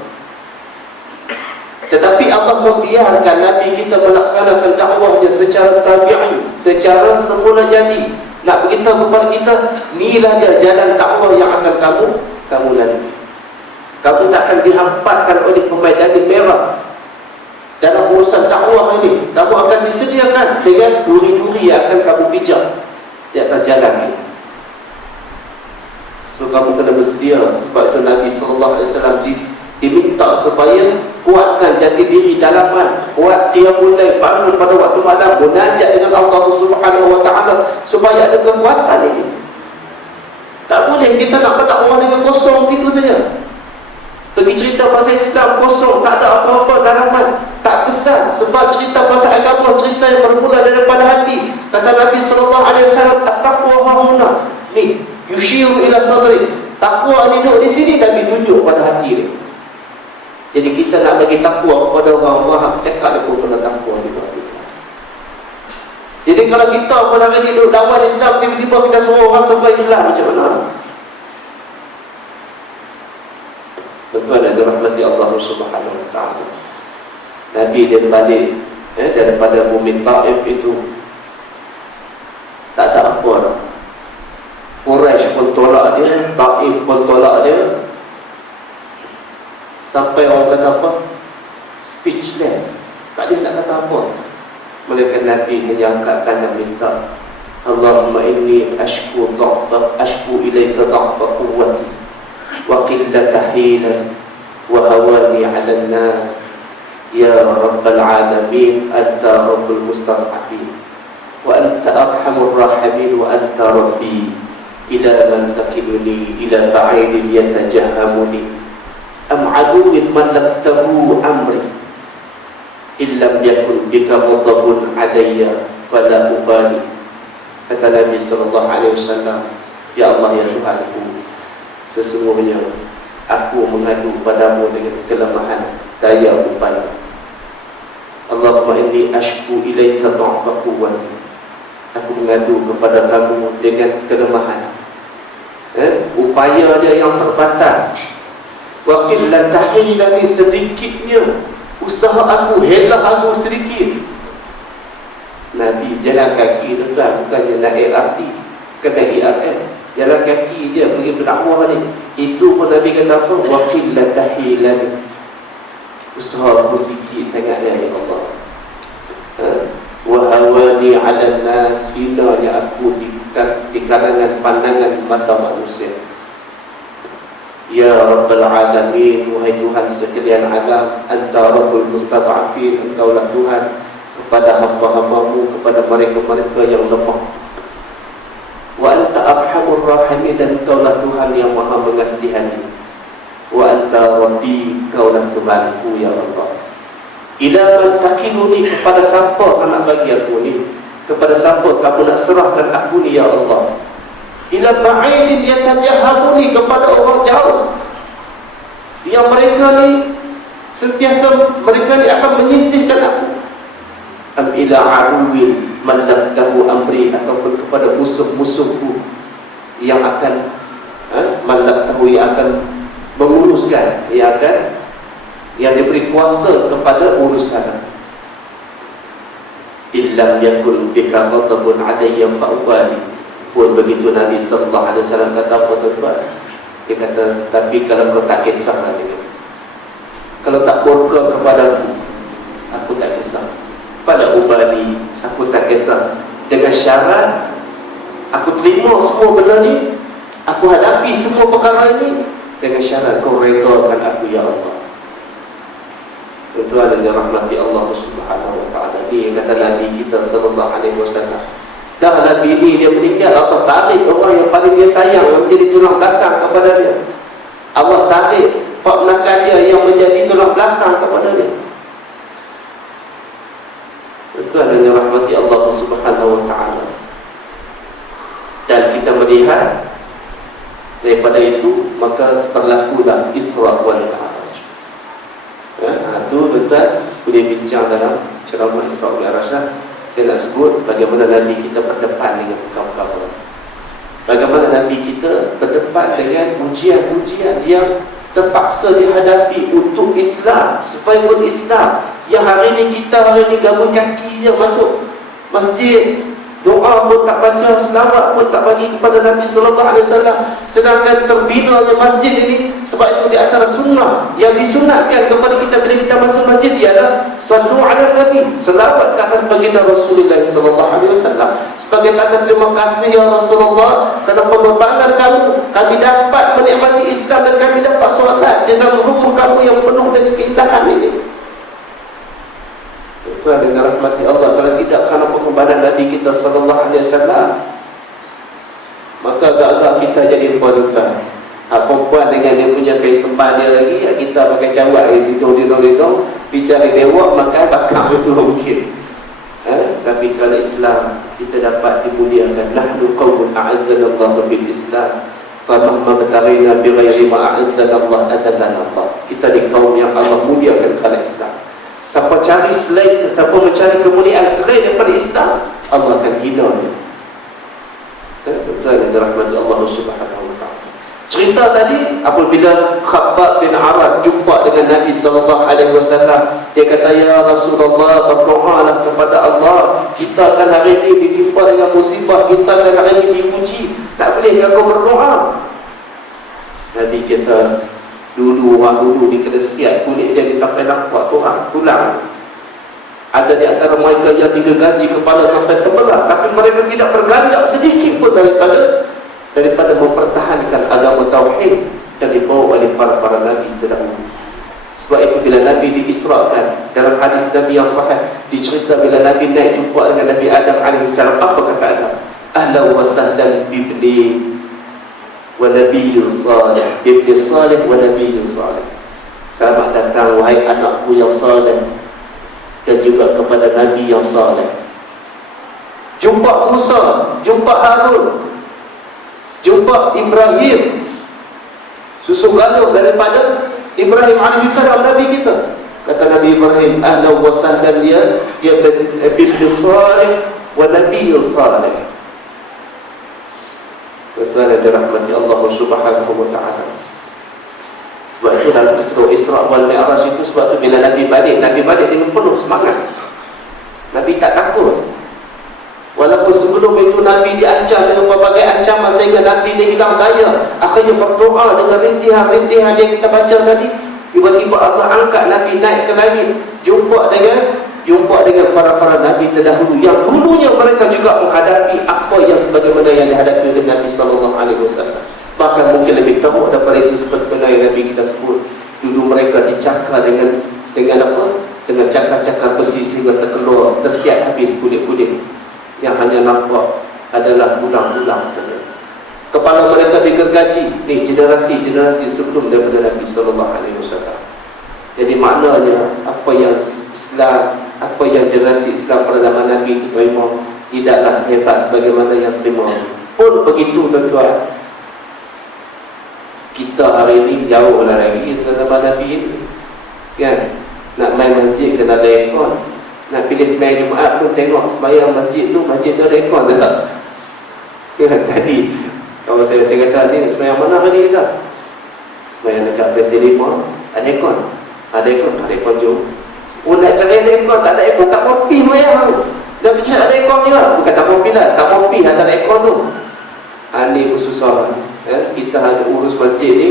Tetapi Allah membiarkan Nabi kita melaksanakan dakwahnya secara tabi'i, secara semula jadi. Nak beritahu kepada kita, inilah dia jalan dakwah yang akan kamu lalui. Kamu tak akan dihampatkan oleh pemaidanin merah dalam urusan dakwah ini. Kamu akan disediakan dengan duri-duri yang akan kamu pijak di atas jalan ini. So kamu kena bersedia. Sebab itu Nabi SAW diminta supaya kuatkan jati diri dalaman, kuat qiyamul lail, bangun pada waktu malam, munajat dengan Allah Subhanahu Wa Taala supaya ada kekuatan ini. Tak boleh kita nak berdakwah dengan kosong begitu saja. Pergi cerita pasal Islam kosong, tak ada apa-apa dalaman, tak kesan. Sebab cerita pasal agama, cerita yang bermula daripada hati. Kata Nabi SAW, at-taqwa hahuna, ni yushiru ila sadri. Takwa ni duduk di sini, Nabi tunjuk pada hati dia. Jadi kita nak bagi takwa kepada orang-orang, cakap dia pun kena takwa juga. Jadi kalau kita pada hari duduk dakwah Islam, tiba-tiba kita suruh orang sampai Islam, macam mana? Tuan-tuan dan dirahmati Allah Subhanahu Wa Taala. Nabi dia balik daripada bumi Taif itu, tak ada apa dah. Quraisy pun tolak dia, Taif pun tolak dia, sampai orang kata apa? Speechless, tak boleh nak kata apa. Mereka Nabi hanya angkat tangan minta, Allahumma inni ashku ilaika dha'fa quwwati wa qillata hila wa hawani 'ala an-nas ya rabbal alamin anta rabbul mustad'afin wa anta arhamur rahimin wa anta rabbi ila man takiluni ila ba'idin yatajahamuni am aduwin malaktahu amri illam yakun bika mudabun alayya fala ubali Kata Nabi SAW, Ya Allah, ya Tuhanku, sesungguhnya aku mengadu padamu dengan kelemahan daya upaya. Allahumma inni ashku ilaika dha'fa quwwati. Aku mengadu kepada kamu dengan kelemahan upaya dia yang terbatas. Wa qillat tahilani, sedikitnya usaha aku, helah aku sedikit. Nabi jalan kaki dekat, bukannya naik LRT, kena IRL, jalan kaki dia pergi berdakwah ni. Itu pun Nabi kata apa? Wa qillat tahilani, usaha aku sikit sangatnya, ya Allah. Wa hawani 'ala nas, hinanya aku di kalangan pandangan mata manusia. Ya Rabbal Alamin, wahai Tuhan sekalian alam, Anta Rabbul Mustad'afin, Engkaulah Tuhan kepada hamba-hambamu, kepada mereka-mereka yang lemah. Wa Anta Arhamur Rahimin, dan Engkaulah Tuhan yang maha mengasihani. Wa Anta Rabbi, Engkaulah Tuhanku, ya Allah. Ila man takiluni, kepada siapa nak bagi aku ni? Kepada siapa kamu nak serahkan aku ni, ya Allah? Ila ba'idin yatajahabuni, kepada orang jauh yang mereka ni sentiasa, mereka ni akan menyisihkan aku. Am ila aruwin man lam tahu amri, ataupun kepada musuh-musuhku yang akan man lam tahu, yang akan menguruskan, yang diberi kuasa kepada urusan. Illam yakun bika ghadabun alayya fa'ubali. Pun begitu Nabi SAW kata apa tuan-tuan? Dia kata, tapi kalau kau tak kisah, kalau tak murka kepada aku tak kisah. Pada ubali, aku tak kisah. Dengan syarat aku terima semua benda ni, aku hadapi semua perkara ini, dengan syarat kau redakan aku, ya Allah. Tuan-tuan dan rahmati Allah Subhanahu wa ta'ala. Ini kata Nabi kita SAW. Dah Nabi ini dia meninggal, Allah tarik orang yang paling dia sayang, yang menjadi tulang belakang kepada dia. Allah tarik pak menakan dia yang menjadi tulang belakang kepada dia. Itu adalah rahmati Allah Subhanahu wa ta'ala. Dan kita melihat daripada itu, maka berlakulah Isra wal Mi'raj. Itu tuan boleh bincang dalam ceramah Isra wal Mi'raj. Saya nak sebut bagaimana Nabi kita berdepan dengan perkara-perkara, bagaimana Nabi kita berdepan dengan ujian-ujian yang terpaksa dihadapi untuk Islam, supaya berislam. Yang hari ini kita gabung kaki je masuk masjid, doa pun tak baca, selawat pun tak bagi kepada Nabi SAW. Sedangkan terbina masjid ini. Sebab itu di antara sunnah yang disunatkan kepada kita bila kita masuk masjid ialah sallu ala Nabi, selawat ke atas baginda Rasulullah SAW, sebagai tanda terima kasih, ya Rasulullah, kerana pengorbanan kamu, kami dapat menikmati Islam dan kami dapat solat di dalam rumah kamu yang penuh dengan keindahan ini. Tuhan dengan rahmati Allah, kalau tidak kerana pengorbanan Nabi kita SAW, maka agak-agak kita jadi perempuan. Perempuan dengan dia punya kain kembar dia lagi, kita pakai cawat hidung, bicara dewak, maka bakal itu mungkin. Tapi kalau Islam, kita dapat dimuliakan. Nahnu qawmun a'azzana Allah bil Islam, famahma batarina bi ghairi ma a'azzana Allah adallana Allah. Kita di kaum yang Allah muliakan kerana Islam. Siapa cari selain, siapa mencari kemuliaan selain daripada Islam, Allah akan hina dia. Betul dengan rahmat Allah Subhanahu wa ta'ala. Cerita tadi, apabila Khabbab bin Arad jumpa dengan Nabi SAW, dia kata, ya Rasulullah, berdoalah kepada Allah. Kita akan hari ini ditimpa dengan musibah, kita akan hari ini dipuji, tak boleh kau berdoa? Nabi kata, dulu orang dulu di kedesiat, kulit dia sampai nampak Tuhan tulang. Ada di antara mereka yang digergaji kepala sampai terbelah, tapi mereka tidak berganjak sedikit pun daripada mempertahankan agama tauhid yang dibawa oleh para nabi terdahulu. Sebab itu bila Nabi diisrakan, dalam hadis Nabi yang sahih dicerita bila Nabi naik jumpa dengan Nabi Adam AS, apa kata Adam? Ahlan wa sahlan bibni wa nabiyyun salih, ibni salih wa nabiyyun salih. Selamat datang wahai anakku yang salih, dan juga kepada Nabi yang salih. jumpa Musa, jumpa Harun, jumpa Ibrahim. Susu galur daripada Ibrahim alaihissalam, Nabi kita. Kata Nabi Ibrahim, ahlan wa sahlan ya bin salih wa nabiy salih. Tuan dan dirahmati Allah Subhanahu wa taala. Sebab itu dalam peristiwa Isra wal Mi'raj itu, sebab itu bila Nabi balik dengan penuh semangat. Nabi tak takut. Walaupun sebelum itu Nabi diancam dengan berbagai ancaman sehingga Nabi dia hilang daya, akhirnya berdoa dengan rintihan-rintihan yang kita baca tadi. Tiba-tiba Allah angkat Nabi naik ke langit, jumpa dengan para Nabi terdahulu yang dulunya mereka juga menghadapi apa yang sebagaimana yang dihadapi oleh Nabi SAW. Bahkan mungkin lebih teruk daripada itu, seperti yang Nabi kita sebut. Dulu mereka dicakar dengan apa? Dengan cakar-cakar besi sehingga tersiap habis kulit-kulit. Yang hanya nampak adalah tulang-tulang saja. Kepala mereka digergaji. Ni generasi sebelum daripada Nabi SAW. Jadi maknanya apa yang Islam, apa yang generasi Islam pada zaman Nabi itu terima, tidaklah sehebat sebagaimana yang terima. Pun begitu tuan-tuan, kita hari ini jauhlah lagi dengan zaman Nabi ini, kan? Nak main masjid kena ada aircon. Nak pilih sembahyang Jumaat pun tengok sembahyang masjid tu ada aircon tak? Tadi kalau saya kata ni sembahyang mana hari ni tak? Sembahyang dekat PC5 ada aircon. Ada aircon jom. Oh, nak cari ada aircon, tak ada aircon, tak mau pergi sembahyang. Dah bincang ada aircon juga. Bukan tak mau pergi lah, tak mau pergi ada aircon tu. Ni pun susah. Kita ada urus masjid ni,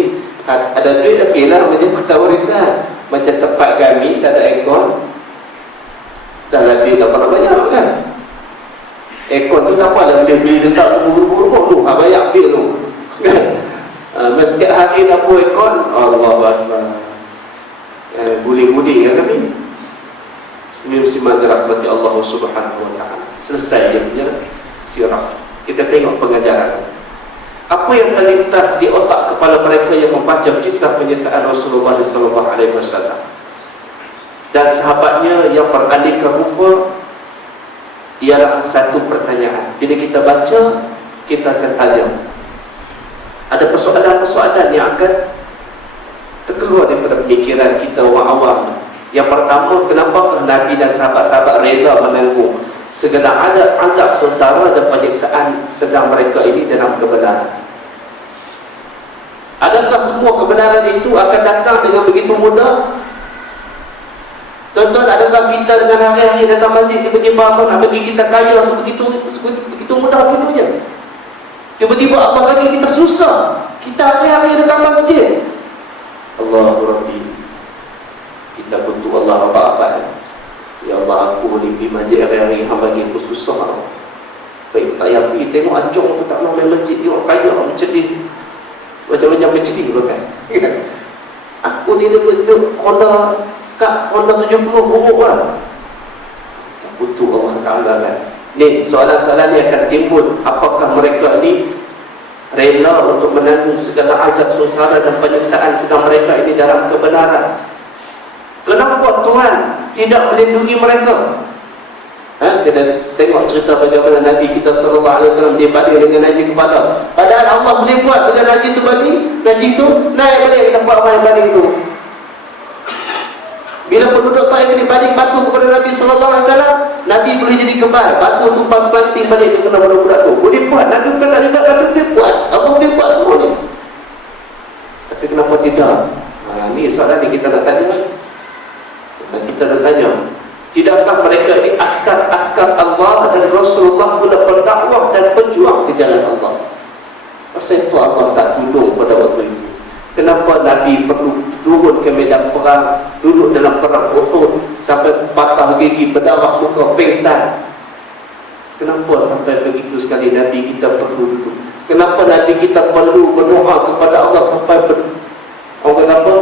ada duit okey lah, macam kota warisan. Macam tempat kami tak ada aircon, dah lebih tak pernah banyak kan. Aircon tu tak apalah, beli letak buru-buru tu, banyak bil tu kan. Setiap hari nak buat aircon, Allahu Akbar. Guling-guling kan kami. Muslimin dirahmati Allah Subhanahu wa taala. Selesai dia punya sirah. Kita tengok pengajaran. Apa yang terlintas di otak kepala mereka yang membaca kisah penyesaan Rasulullah SAW dan sahabatnya yang beraneka rupa ialah satu pertanyaan. Bila kita baca, kita akan tanya. Ada persoalan-persoalan yang akan terkeluar daripada pemikiran kita orang awam. Yang pertama, kenapakah Nabi dan sahabat-sahabat rela menanggung segala ada azab sengsara dan penyiksaan sedang mereka ini dalam kebenaran? Adakah semua kebenaran itu akan datang dengan begitu mudah? Tuan-tuan, adakah kita dengan hari-hari datang masjid tiba-tiba Allah nak bagi kita kaya begitu mudah gitunya? Tiba-tiba Allah bagi kita susah, kita hari-hari datang masjid. Allahu Rabbi, kita butuh Allah apa-apa. Ya Allah, aku boleh pergi masjid hari-hari, Hang bagi aku susah. Baik, tak payah pergi tengok Acong tu, tak mau main masjid, tengok kaya, bercedih, macam-macam bercedih kan. Aku ni duduk Honda 70 buruk lah. Tak butuh Allah Ta'ala kan. Ni soalan-soalan ni akan timbul. Apakah mereka ni rela untuk menanggung segala azab sengsara dan penyiksaan sedang mereka ini dalam kebenaran? Kenapa Tuhan tidak melindungi mereka? Kita tengok cerita bagaimana Nabi kita SAW dia balik dengan Najib kepala. Padahal Allah boleh buat bila Najib tu balik, Najib tu naik balik tempat orang yang balik tu. Bila penduduk Taif ini banding batu kepada Nabi SAW, Nabi boleh jadi kebal. Batu tu banting balik dia kena budak-budak tu. Boleh buat. Nabi bukan tak boleh buat, tapi boleh buat. Allah boleh buat semua ni. Tapi kenapa tidak? Ni soalan ni kita nak tanya. Kita nak tanya, tidakkah mereka ini askar-askar Allah dan Rasulullah pula pendakwah dan pejuang di jalan Allah? Pasal itu Allah tak tolong pada waktu itu. Kenapa Nabi perlu turun ke medan perang, duduk dalam perang Uhud sampai patah gigi, berdarah muka, pingsan? Kenapa sampai begitu sekali Nabi kita perlu duduk? Kenapa Nabi kita perlu berdoa kepada Allah sampai orang kata apa?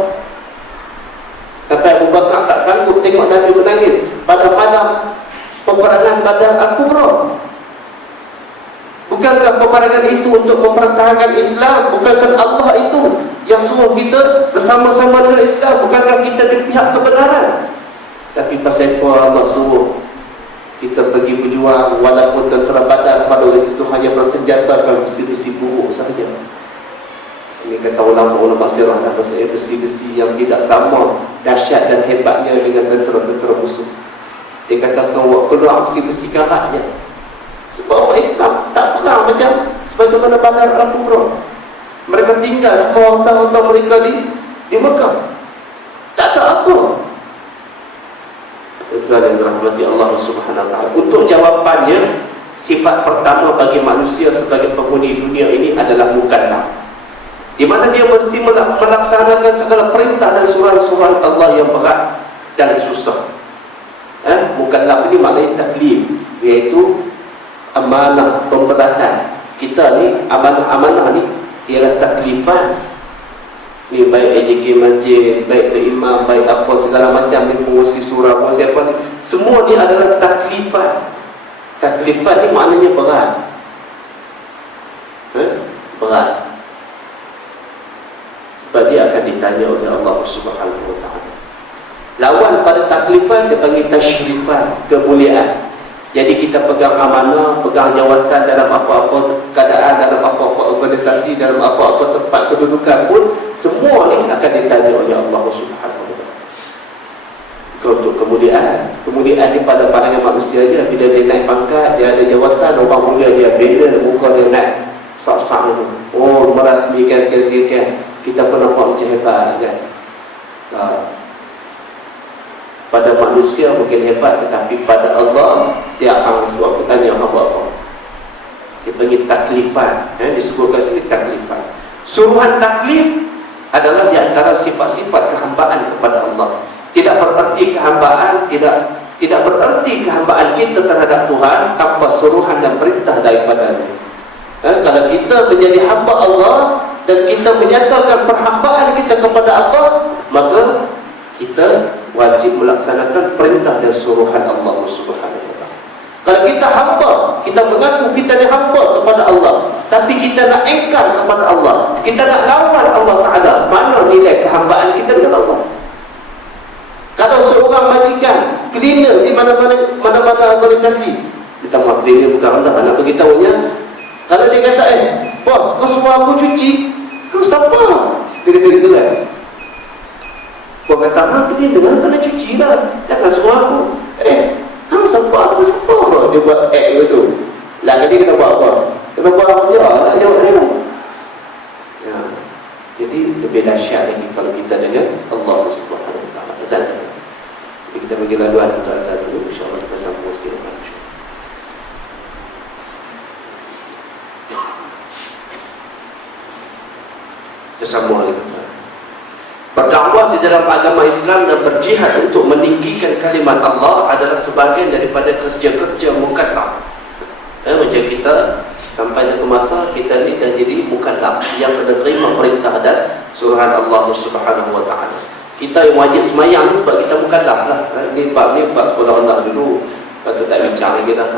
Sampai Abu Bakar tak sanggup tengok Nabi menangis pada malam peperangan Badar Al-Kubra. Bukankah peperangan itu untuk mempertahankan Islam? Bukankah Allah itu yang suruh kita bersama-sama dengan Islam? Bukankah kita di pihak kebenaran? Tapi pasal apa Allah suruh Kita pergi berjuang, walaupun tentera Badar pada waktu itu hanya bersenjatakan besi-besi buruk sahaja. Ini kata ulama-ulama sirah, maksudnya besi-besi yang tidak sama dahsyat dan hebatnya dengan tentera-tentera musuh. Dia katakan keluar besi-besi karat je. Sebab orang Islam tak perang macam sebagaimana Badar Al-Kubra. Mereka tinggal semua harta-harta mereka di Mekah. Tak ada apa. Tuan yang dirahmati Allah Subhanahu Wa Taala. Untuk jawapannya, sifat pertama bagi manusia sebagai penghuni dunia ini adalah mukallaf, di mana dia mesti melaksanakan segala perintah dan suruhan-suruhan Allah yang berat dan susah. Mukallaf ini maknanya taklif, iaitu amanah, pemberatan. Kita ni amanah ni ialah taklifan. Ni baik AJK masjid, baik ke imam, baik apa segala macam ni, pengurusi surah, pengurusi apa ni, semua ni adalah taklifan. Taklifan ni maknanya berat. Berat. Sebab dia akan ditanya oleh Allah Subhanahu Wa Taala. Lawan pada taklifan dia panggil tashrifan, kemuliaan. Jadi kita pegang amanah, pegang jawatan dalam apa-apa keadaan, dalam apa-apa organisasi, dalam apa-apa tempat kedudukan pun, semua ni akan ditanya oleh Allah Subhanahu Wa Taala. Untuk kemuliaan, kemuliaan ni pada pandangan manusia je. Bila dia naik pangkat, dia ada jawatan, orang mulia dia bela muka dia naik sak-sak tu. Oh, merasmikan sekali-sekali kan. Kita pun nampak macam hebat kan. Pada manusia mungkin hebat, tetapi pada Allah siapa sebab bertanya apa-apa. Dia panggil taklifan. Disebutkan sini taklifan. Suruhan taklif adalah di antara sifat-sifat kehambaan kepada Allah. Tidak bererti kehambaan, tidak bererti kehambaan kita terhadap Tuhan tanpa suruhan dan perintah daripadanya. Kalau kita menjadi hamba Allah dan kita menyatakan perhambaan kita kepada Allah, maka kita wajib melaksanakan perintah dan suruhan Allah Subhanahu Wa Taala. Kalau kita hamba, kita mengaku kita ni hamba kepada Allah, tapi kita nak engkar kepada Allah, kita nak lawan Allah Taala, mana nilai kehambaan kita dengan Allah? Kalau seorang majikan, cleaner di mana-mana organisasi, kita maaf, cleaner bukan rendah, nak beritahunya, kalau dia kata, bos, kau suruh aku cuci, kau siapa? Dia kata gitu kan. Kau kata, dia dengar kena cuci lah, jangan suruh aku. Hang siapa aku siapa? Dia buat gitu. Lah dia kena buat apa? Kena buat apa je lah, nak jawab dia. Jadi lebih dahsyat lagi kalau kita dengan Allah Subhanahu Wa Taala. Jadi kita bagi laluan untuk asal dulu, insyaAllah kita sambung sikit depan. Kita sambung lagi. Berdakwah di dalam agama Islam dan berjihad untuk meninggikan kalimat Allah adalah sebahagian daripada kerja-kerja mukallaf. Macam kita sampai satu masa kita ni dah jadi mukallaf yang kena terima perintah dan suruhan Allah Subhanahu Wa Taala. Kita yang wajib semayang ni sebab kita mukallaf lah. Ni bab sekolah Allah dulu. Patut tak bincang lagi dah.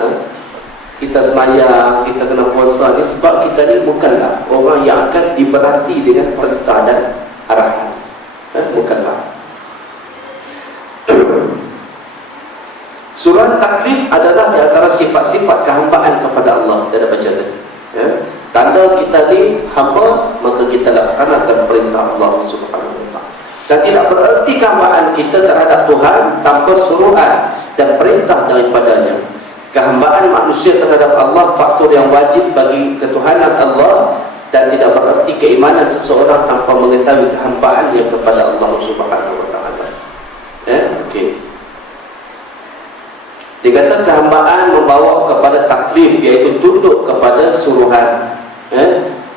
Kita semayang, kita kena puasa ni sebab kita ni mukallaf, orang yang akan diberati dengan perintah dan arahan. Mukallaf. Surah taklif adalah di antara sifat-sifat kehambaan kepada Allah. Kita dah baca tadi. Tanda kita ni hamba, maka kita laksanakan perintah Allah Subhanahu Wa Taala. Dan tidak bererti kehambaan kita terhadap Tuhan tanpa suruhan dan perintah daripadanya. Kehambaan manusia terhadap Allah faktor yang wajib bagi ketuhanan Allah, dan tidak bererti keimanan seseorang tanpa mengetahui kehampaannya kepada Allah Subhanahu Wa Taala. Okey. Dikata kehambaan membawa kepada taklif, iaitu tunduk kepada suruhan.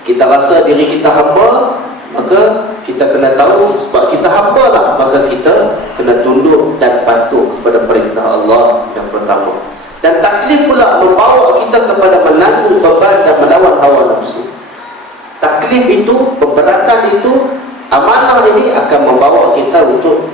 Kita rasa diri kita hamba, maka kita kena tahu sebab kita hamba lah, maka kita kena tunduk dan patuh kepada perintah Allah yang pertama. Dan taklif pula membawa kita kepada menanggung beban dan melawan hawa nafsu. Taklif itu, pemberatan itu, amanah ini akan membawa kita untuk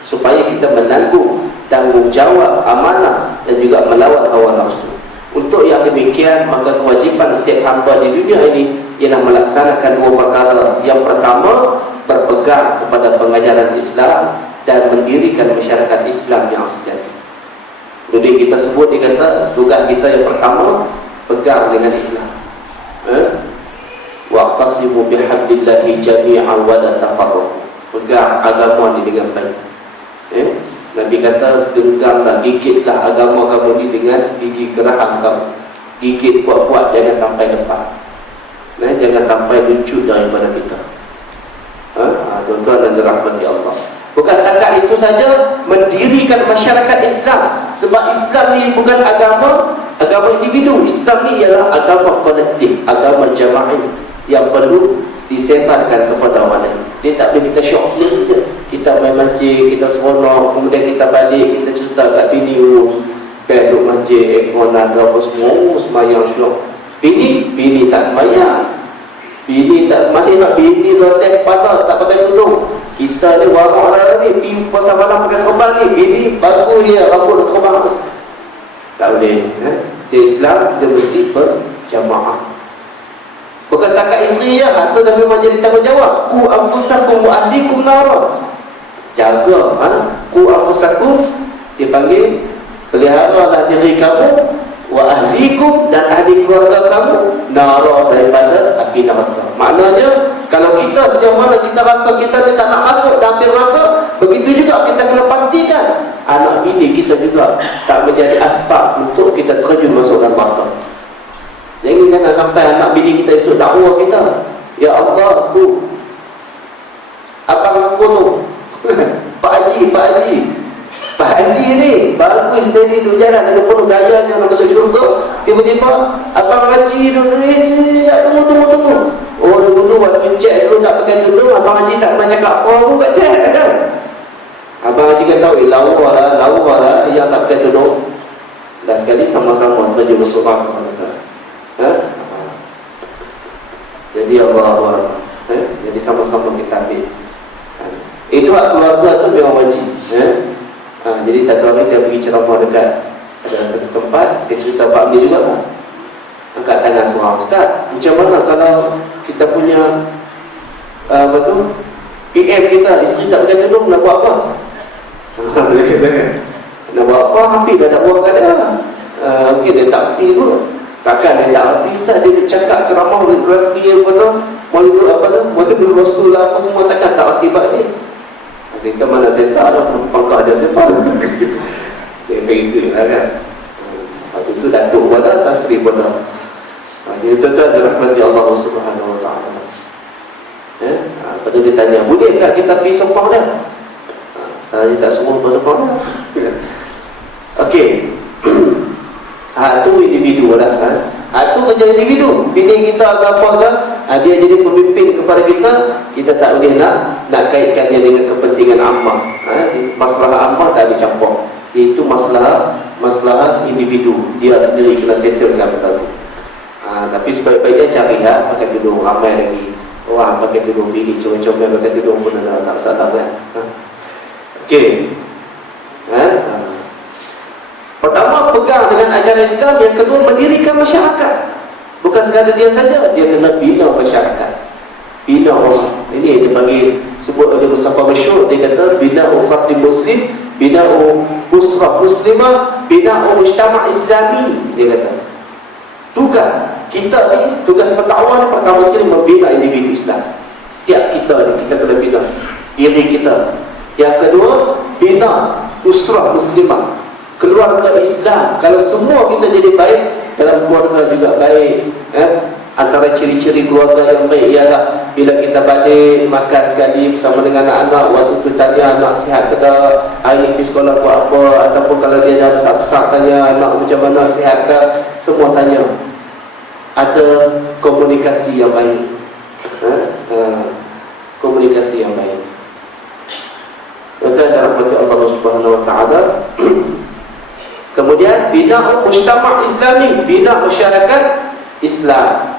supaya kita menanggung tanggungjawab amanah dan juga melawan hawa nafsu. Untuk yang demikian, maka kewajipan setiap hamba di dunia ini ialah melaksanakan dua perkara. Yang pertama, berpegang kepada pengajaran Islam dan mendirikan masyarakat Islam yang sejati. Jadi kita sebut, dia kata tugas kita yang pertama, pegang dengan Islam. Wa'tasimu bihablillahi jami'an wa la tafarraqu. Pegang agama ni dengan baik. Nabi kata, genggamlah, gigitlah agama kamu ni dengan gigi geraham kamu. Gigit kuat-kuat, jangan sampai lepas. Jangan sampai lucu daripada kita. Tuan-tuan dan dirahmati Allah. Bukan setakat itu saja, mendirikan masyarakat Islam. Sebab Islam ni bukan agama individu. Islam ni ialah agama kolektif, agama jama'i yang perlu disebarkan kepada orang lain. Dia tak boleh kita syok sendiri. Kita main masjid, kita seronok, kemudian kita balik, kita cerita kat bini, duduk masjid, ekor naga apa semua, semayang syok. Bini tak semayang. Bini leleh kepala, tak pakai tudung. Kita ni warak lah ni, bini pasal malam pakai serban ni, bini bagus dia, rambut dia terbang. Tak boleh. Dia Islam, dia mesti berjamaah. Bukan setakat isteri je, itu dah memang jadi tanggungjawab. Ku anfusakum wa ahlikum nara. Jaga, ku anfusakum, dipanggil, peliharalah diri kamu, wa ahlikum, dan ahli keluarga kamu, nara, daripada api neraka. Maknanya, kalau kita sejauh mana kita rasa kita ni tak nak masuk dalam api neraka, begitu juga kita kena pastikan anak bini kita juga tak menjadi asbab untuk kita terjun masuk dalam neraka. Jangan sampai anak bini kita esok dakwa kita, ya Allah tu, abang aku tu Pak Haji ni bagus steady duduk jalan dengan penuh gaya dia nak masuk syurga. Tiba-tiba abang Haji tunggu. Oh dulu waktu cek dulu tak pakai tudung, abang Haji tak pernah cakap apa pun kat cek kan. Abang Haji kata lawa lah yang tak pakai tudung. Dah sekali sama-sama terjun masuk neraka. Jadi Allah jadi sama-sama kita ambil. Itu hak keluarga tu memang wajib. Jadi satu hari saya pergi ceramah dekat ada satu tempat, saya cerita Pak Amir juga lah. Angkat tangan seorang, Ustaz, macam mana kalau kita punya PM kita, isteri tak pakai tudung, nak buat apa? Nak buat apa? Hampir dah nak buang kadang. Mungkin dia tak erti pun. Takkan dia tak erti, Ustaz, dia cakap ceramah rasmi Maulid Rasul lah, apa semua, takkan tak erti bab ni. Kita mana saya tak ada pangkat dia siapa. Saya begitu lah kan. Waktu itu Datuk pada Tasri pada. Jadi tuan-tuan dirahmati Allah Subhanahu Wa Taala. Lepas tu dia tanya, boleh tak kita pergi sopang dia? Saya tak suruh bersopang. Okey. Itu individu lah kan. Itu kerja individu. Bini kita ke apa ke, dia jadi pemimpin kepada kita tak boleh nak kaitkan dia dengan kepentingan ammah. Masalah ammah tak dicampur. Itu masalah individu. Dia sendiri kena settlekan benda tu. Tapi sebaik-baiknya cari pakai tudung. Ramai lagi orang pakai tudung, bini comel-comel pakai tudung pun tak salah kan. Okey. Pertama, pegang dengan ajaran Islam. Yang kedua, mendirikan masyarakat. Bukan sekadar dia saja, dia kena bina masyarakat, bina orang. Ini dia panggil, sebut oleh Mustafa Masyur, dia kata bina'u fardhi muslim, bina'u usrah muslimah, bina'u mujtama' islami. Dia kata tugas kita ni, tugas pendakwah ni pertama sekali membina individu Islam. Setiap kita ni, kita kena bina diri kita. Yang kedua, bina usrah muslimah, keluarga Islam. Kalau semua kita jadi baik, dalam keluarga juga baik. Antara ciri-ciri keluarga yang baik ialah bila kita balik makan sekali bersama dengan anak-anak, waktu tu tanya anak sihat ke tak, hari ni pergi sekolah buat apa, ataupun kalau dia dah besar-besar tanya anak macam mana, sihat ke, semua tanya. Ada komunikasi yang baik. Komunikasi yang baik. Maka dalam hati Allah Subhanahu Wa Taala. Kemudian bina mujtama' islami, bina masyarakat Islam.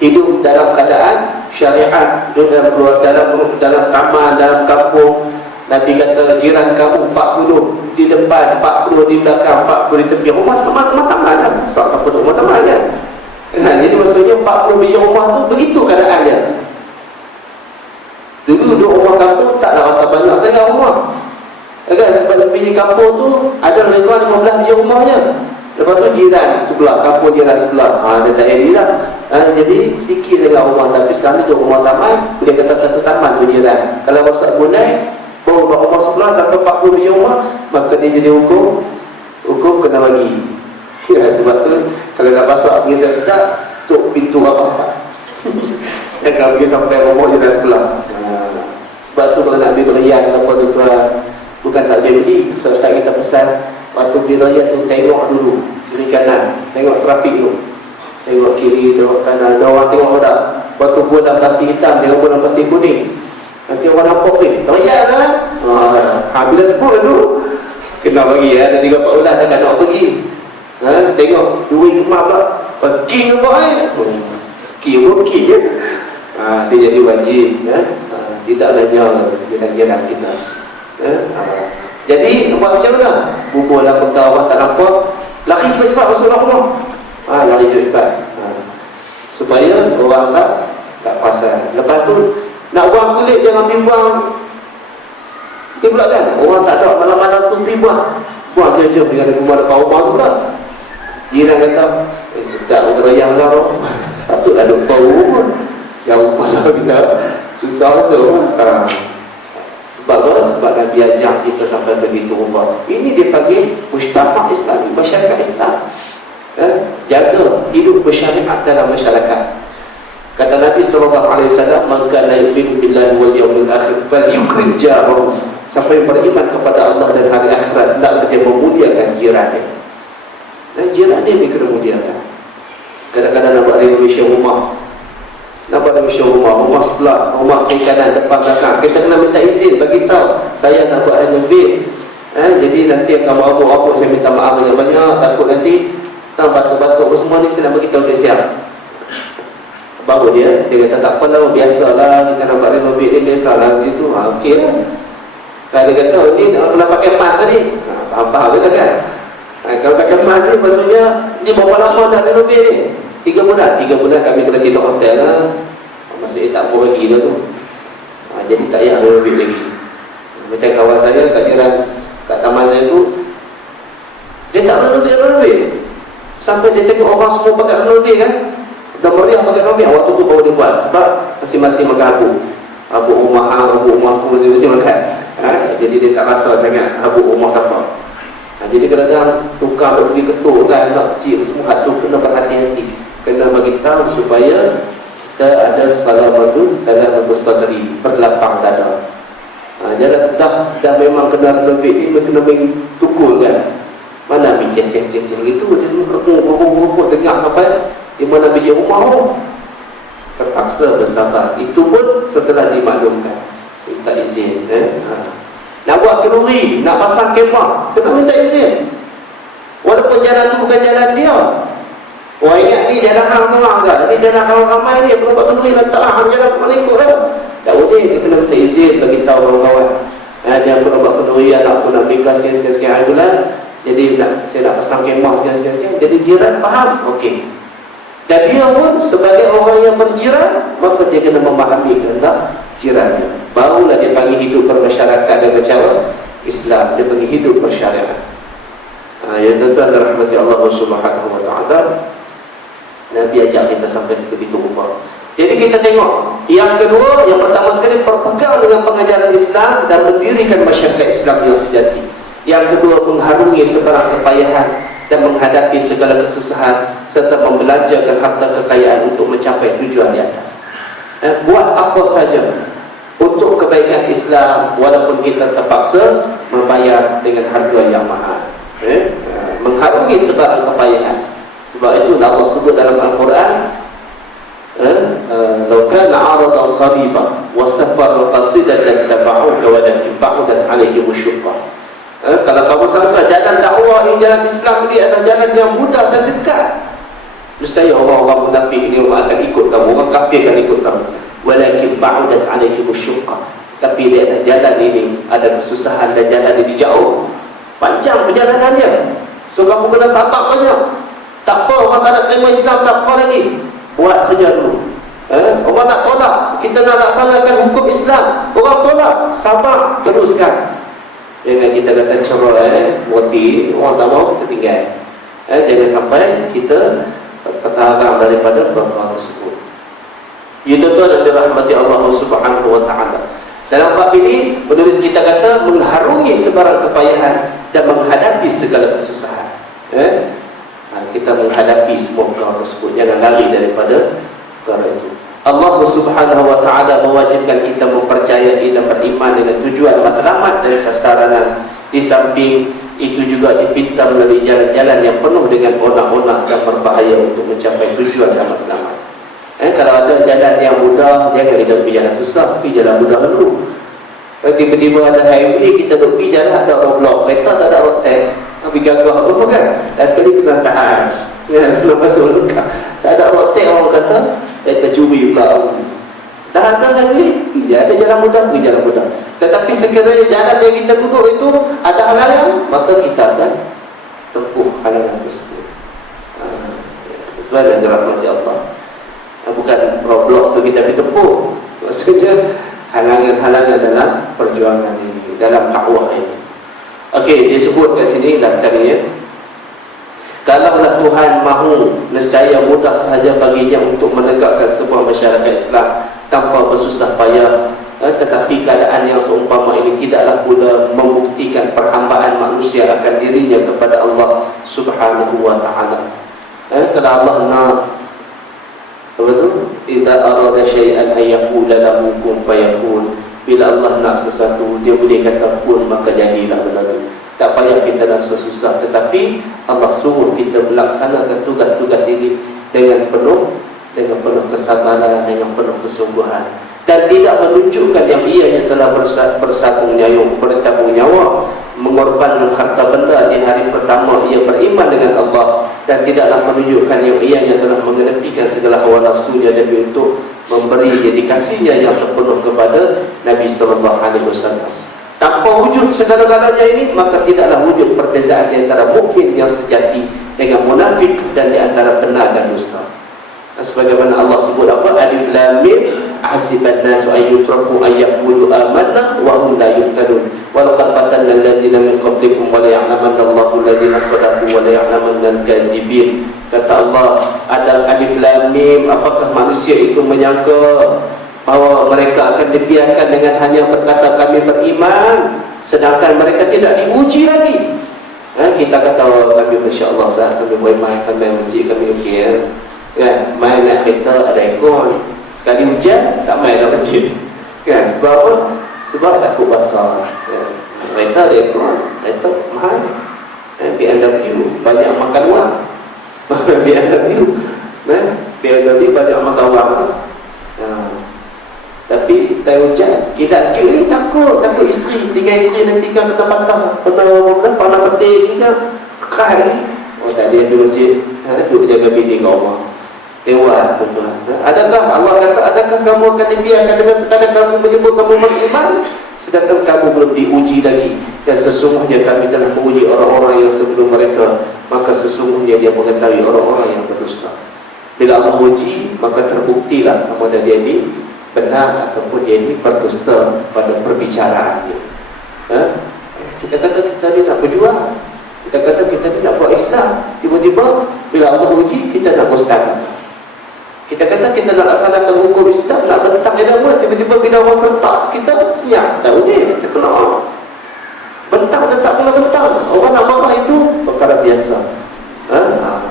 Hidup dalam keadaan syariat, hidup dalam keluarga, dalam taman, dalam kampung. Nabi kata jiran kamu 40 di depan, 40 di belakang, 40 di tepi. Rumah taman lah. Siapa duduk rumah taman kan? Jadi maksudnya 40 biji rumah tu begitu keadaan dia. Dulu duduk rumah kampung tak nak rasa banyak sangat rumah. Kan sebab sebiji kampung tu ada lebih kurang 15 biji rumahnya. Lepas tu jiran sebelah, kampung jiran sebelah. Dia tak edit lah. Jadi sikit dengan rumah, tapi sekarang tu rumah taman, boleh kata satu taman tu jiran. Kalau masuk Brunei, baru rumah sebelah sampai 40 biji rumah, maka dia jadi hukum kena bagi. Ya, sebab tu kalau nak masak pergi sedap, tutup pintu apa-apa. Jangan pergi sampai rumah jiran sebelah. Sebab tu kalau nak pergi berian apa tu bukan tak boleh pergi. Ustaz kita pesan waktu pergi raya tu tengok dulu kiri kanan, tengok trafik dulu, tengok kiri, tengok kanan. Ada orang tengok tak? Waktu bulan plastik hitam, tengok bulan plastik kuning, nanti orang nampak raya kan? Bila sebut tu kena bagi ada 3-4 bulan tak nak pergi. Tengok duit kemar pula pergi ke apa pergi dia jadi wajib tidak hanya jiran-jiran kita. Jadi buat macam mana? Bubur lah pekau orang tak nampak, lari cepat-cepat masuk dalam rumah. Lari cepat-cepat supaya orang tak pasal. Lepas tu nak buang kulit jangan pergi buang ni pula kan. Orang tak ada malam-malam tu pergi buang je dengan rumah depan rumah tu pula. Jiran kata sedap gerayang lah roh, patutlah duk bau pun yang rumah kita susah masuk. Sebab apa? Sebab Nabi ajar kita sampai begitu rumah. Ini dia panggil mujtama' Islami, masyarakat Islam. Jaga hidup bersyariat dalam masyarakat. Kata Nabi SAW, "Man kana yu'minu billahi wal yawmil akhir falyukrim jarahu." Siapa yang beriman kepada Allah dan hari akhirat, hendaklah dia memuliakan jirannya. Dan jiran dia kena muliakan. Kadang-kadang nak buat renovation rumah, rumah sebelah, rumah kiri kanan, depan belakang, kita kena minta izin, bagi tahu saya nak buat renovate. Jadi nanti akan berabuk-abuk, saya minta maaf banyak-banyak, takut nanti batuk-batuk semua ni saya nak bagi tahu saya siap. Baru dia kata tak apalah, biasalah kita nak buat renovate ni, biasalah gitu. Okey lah. Kalau dia kata ni nak pakai mask tadi, faham betul kan? Kalau pakai mask ni maksudnya ni berapa lama nak renovate ni? 3 bulan kami kena tidur hotel lah. Maksudnya tak boleh lagi dah tu. Jadi tak payah renovate lagi. Macam kawan saya kat jiran, kat taman saya tu, dia tak renovate. Sampai dia tengok orang semua pakai renovate kan, dah meriah pakai renovate. Waktu tu baru dia buat. Sebab masing-masing makan habuk rumah tu masing-masing makan. Jadi dia tak rasa sangat habuk rumah siapa. Jadi kadang-kadang tukar nak pergi ketuk kan, nak kecil semua tu kena berhati-hati, kena bagi tahu supaya kita ada salamatul sadri, berlapang dada. Jangan dah memang kena renovate ni, kena main tukul kan, mana ambil ceh gitu, dia semua berubuk dengar sampai di mana biji rumah tu, terpaksa bersabar. Itu pun setelah dimaklumkan, minta izin. Nak buat kenduri, nak pasang kemah, kena minta izin. Walaupun jalan tu bukan jalan dia. Ingat ni jalan hang seorang ke? Ni jalan kawan ramai ni, perlu buat kenduri, letaklah hang jalan melingkuk ke? Tak boleh, kita kena minta izin, bagi tahu kawan-kawan. Dia perlu buat kenduri, anak aku nak nikah sekian-sekian hari bulan, jadi saya nak pasang kemah sekian-sekian. Jadi jiran faham, okey. Dan dia pun sebagai orang yang berjiran, maka dia kena memahami kehendak jirannya. Barulah dia panggil hidup bermasyarakat dengan cara Islam. Dia panggil hidup bersyariat. Ya tuan-tuan dan rahmati Allah Subhanahu wa ta'ala, Nabi ajak kita sampai sebegitu rupa. Jadi kita tengok, yang kedua, yang pertama sekali berpegang dengan pengajaran Islam dan mendirikan masyarakat Islam yang sejati. Yang kedua, mengharungi sebarang kepayahan dan menghadapi segala kesusahan serta membelanjakan harta kekayaan untuk mencapai tujuan di atas. Buat apa saja untuk kebaikan Islam walaupun kita terpaksa membayar dengan harga yang mahal. Mengharungi sebarang kepayahan. Sebab itu Allah sebut dalam Al-Quran, "Law kana 'aradan qariban wa safaran qasidan lattaba'uka walakin ba'udat 'alaihim asy-syuqqah." Kalau kamu sangka jalan dakwah ini, jalan Islam ini adalah jalan yang mudah dan dekat, mesti orang-orang munafik ini akan ikut kamu, orang kafir akan ikut kamu. Walakin ba'udat 'alaihim asy-syuqqah. Tapi di atas jalan ini ada kesusahan dan jalan ini jauh, panjang perjalanannya. So kamu kena sabar banyak. Tak apa, orang tak nak terima Islam, tak apa lagi, buat saja dulu. Orang nak tolak, kita nak laksanakan hukum Islam, orang tolak, sabar, teruskan. Jangan kita kata cerai, mati, orang tak mau kita tinggal. Jangan sampai kita terhalang daripada perkara tersebut. Itu adalah dirahmati Allah Subhanahu wa taala. Dalam bab ini penulis kita kata mengharungi sebarang kepayahan dan menghadapi segala kesusahan. Kita menghadapi semua perkara tersebut, jangan lari daripada perkara itu. Allah Subhanahu wa taala mewajibkan kita mempercayai dan beriman dengan tujuan matlamat dan sasaran. Di samping itu juga dipinta melalui jalan-jalan yang penuh dengan onak-onak dan berbahaya untuk mencapai tujuan dan matlamat. Kalau ada jalan yang mudah, jangan kita pergi jalan susah, pergi jalan mudah dulu. Tiba-tiba ada highway, kita duduk pergi jalan ada roadblock, kereta tak ada road tax, pergi gagah apa kan? Dan sekali kena tahan, kena masuk lengkap. Tak ada road tax, orang kata kereta curi pula. Dah ada highway, ada jalan mudah, pergi jalan mudah. Tetapi sekiranya jalan yang kita duduk itu ada halangan, maka kita akan tempuh halangan tersebut. Itu adalah rahmat Allah. Bukan roadblock tu kita pergi tempuh, maksudnya halangan-halangan dalam perjuangan ini, dalam dakwah ini. Okey, disebut kat sini dah sekali ya. Kalaulah Tuhan mahu, nescaya mudah sahaja baginya untuk menegakkan sebuah masyarakat Islam tanpa bersusah payah. Tetapi keadaan yang seumpama ini tidaklah pula membuktikan perhambaan manusia akan dirinya kepada Allah Subhanahu wa taala. Kalau Allah nak, apa tu? Idza arada syai'an ay yaqula lahu kun fayakun. Bila Allah nak sesuatu, dia boleh kata kun, maka jadilah benda itu. Tak payah kita rasa susah, tetapi Allah suruh kita melaksanakan tugas-tugas ini dengan penuh kesabaran, dengan penuh kesungguhan, dan tidak menunjukkan yang ianya telah bersabung nyawa, mengorbankan harta benda di hari pertama ia beriman dengan Allah, dan tidaklah menunjukkan yang ianya telah mengenepikan segala hawa nafsunya demi untuk memberi dedikasinya yang sepenuh kepada Nabi sallallahu alaihi wasallam. Tanpa wujud segala-galanya ini, maka tidaklah wujud perbezaan di antara mukmin yang sejati dengan munafik dan di antara benar dan dusta. Sebagaimana Allah sebut apa? Alif Lam Mim, ahsiban nasu an yutraku an yaqulu amanna wa hum la yuftanun. Wa laqad fatanna alladziina min qablikum wa la ya'lamanna Allahu alladziina shadaqu wa la ya'lamanna al-kadzibin. Kata Allah, ada Alif Lam Mim, apakah manusia itu menyangka bahawa mereka akan dibiarkan dengan hanya berkata kami beriman, sedangkan mereka tidak diuji lagi? Kita kata kami insya-Allah kami beriman, kami masjid, kami okey kan, main nak kereta ada aircon, sekali hujan tak main dalam masjid kan, sebab apa? Sebab takut basah kan? Kereta ada aircon, kereta mahal, BMW banyak makan wang BMW banyak makan wang. Tapi tak hujan, kita sikit takut isteri, tinggal isteri nanti kan patah-patah, panah petir ni kan keras ni. Oh tak ada masjid, duduk jaga bini kat rumah, tewas tuan-tuan. Adakah Allah kata, adakah kamu akan dibiarkan dengan sekadar kamu menyebut kamu beriman, sedangkan kamu belum diuji lagi? Dan sesungguhnya kami telah menguji orang-orang yang sebelum mereka, maka sesungguhnya dia mengetahui orang-orang yang berdusta. Bila Allah uji, maka terbuktilah sama ada dia ini benar ataupun dia ini berdusta pada perbicaraannya. Kita kata kita ni nak berjuang, kita kata kita ni nak buat Islam, tiba-tiba bila Allah uji kita nak berstabil. Kita kata kita nak laksanakan hukum Islam, nak bentang dia dah, tiba-tiba bila orang bentak kita senyap, tak boleh, kita kena bentang, tak kena bentang. Orang nak marah itu perkara biasa.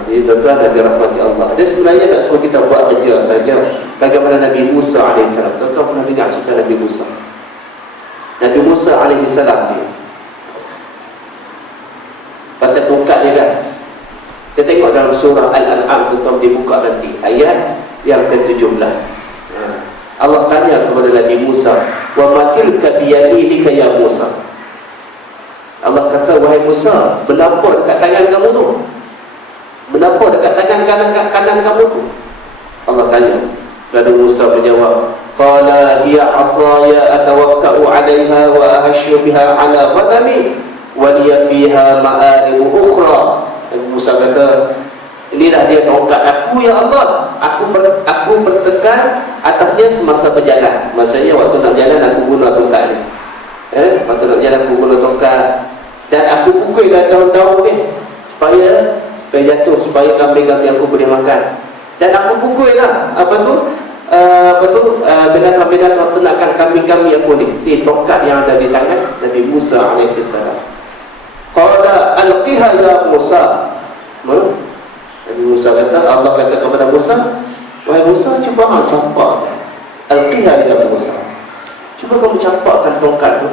Jadi tuan-tuan dan dirahmati Allah, dia sebenarnya tak suruh kita buat kerja saja. Bagaimana Nabi Musa AS, tuan-tuan pernah dengar cerita Nabi Musa? Nabi Musa AS ni pasal tongkat dia kan, kita tengok dalam surah Al-An'am, tuan-tuan dibuka nanti ayat yang ke-17. Allah tanya kepada Nabi Musa, wa matilka biyaminika ya Musa. Allah kata, wahai Musa, benapa dekat tangan kamu tu? Benapa dekat tangan kanan kamu tu? Allah tanya. Lalu Musa menjawab, qala hiya 'asaya atawakka'u 'alayha wa ahashu biha 'ala ghanami wa liya fiha ma'arib ukhra. Musa kata, inilah dia tongkat aku ya Allah, aku bertekan atasnya semasa berjalan. Maksudnya waktu nak berjalan aku guna tongkat ni. Waktu nak jalan aku guna tongkat. Dan aku pukul dah tahun-tahun ni supaya jatuh, supaya kambing-kambing aku boleh makan. Dan aku pukul lah binatang-binatang ternakan kambing-kambing aku ni tongkat yang ada di tangan Nabi Musa alaihissalam. Qala alqiha ya Musa. Nabi Musa kata, Allah kata kepada Musa, wahai Musa, cuba campakkan. Alqiha ya Musa, cuba kamu campakkan tongkat tu.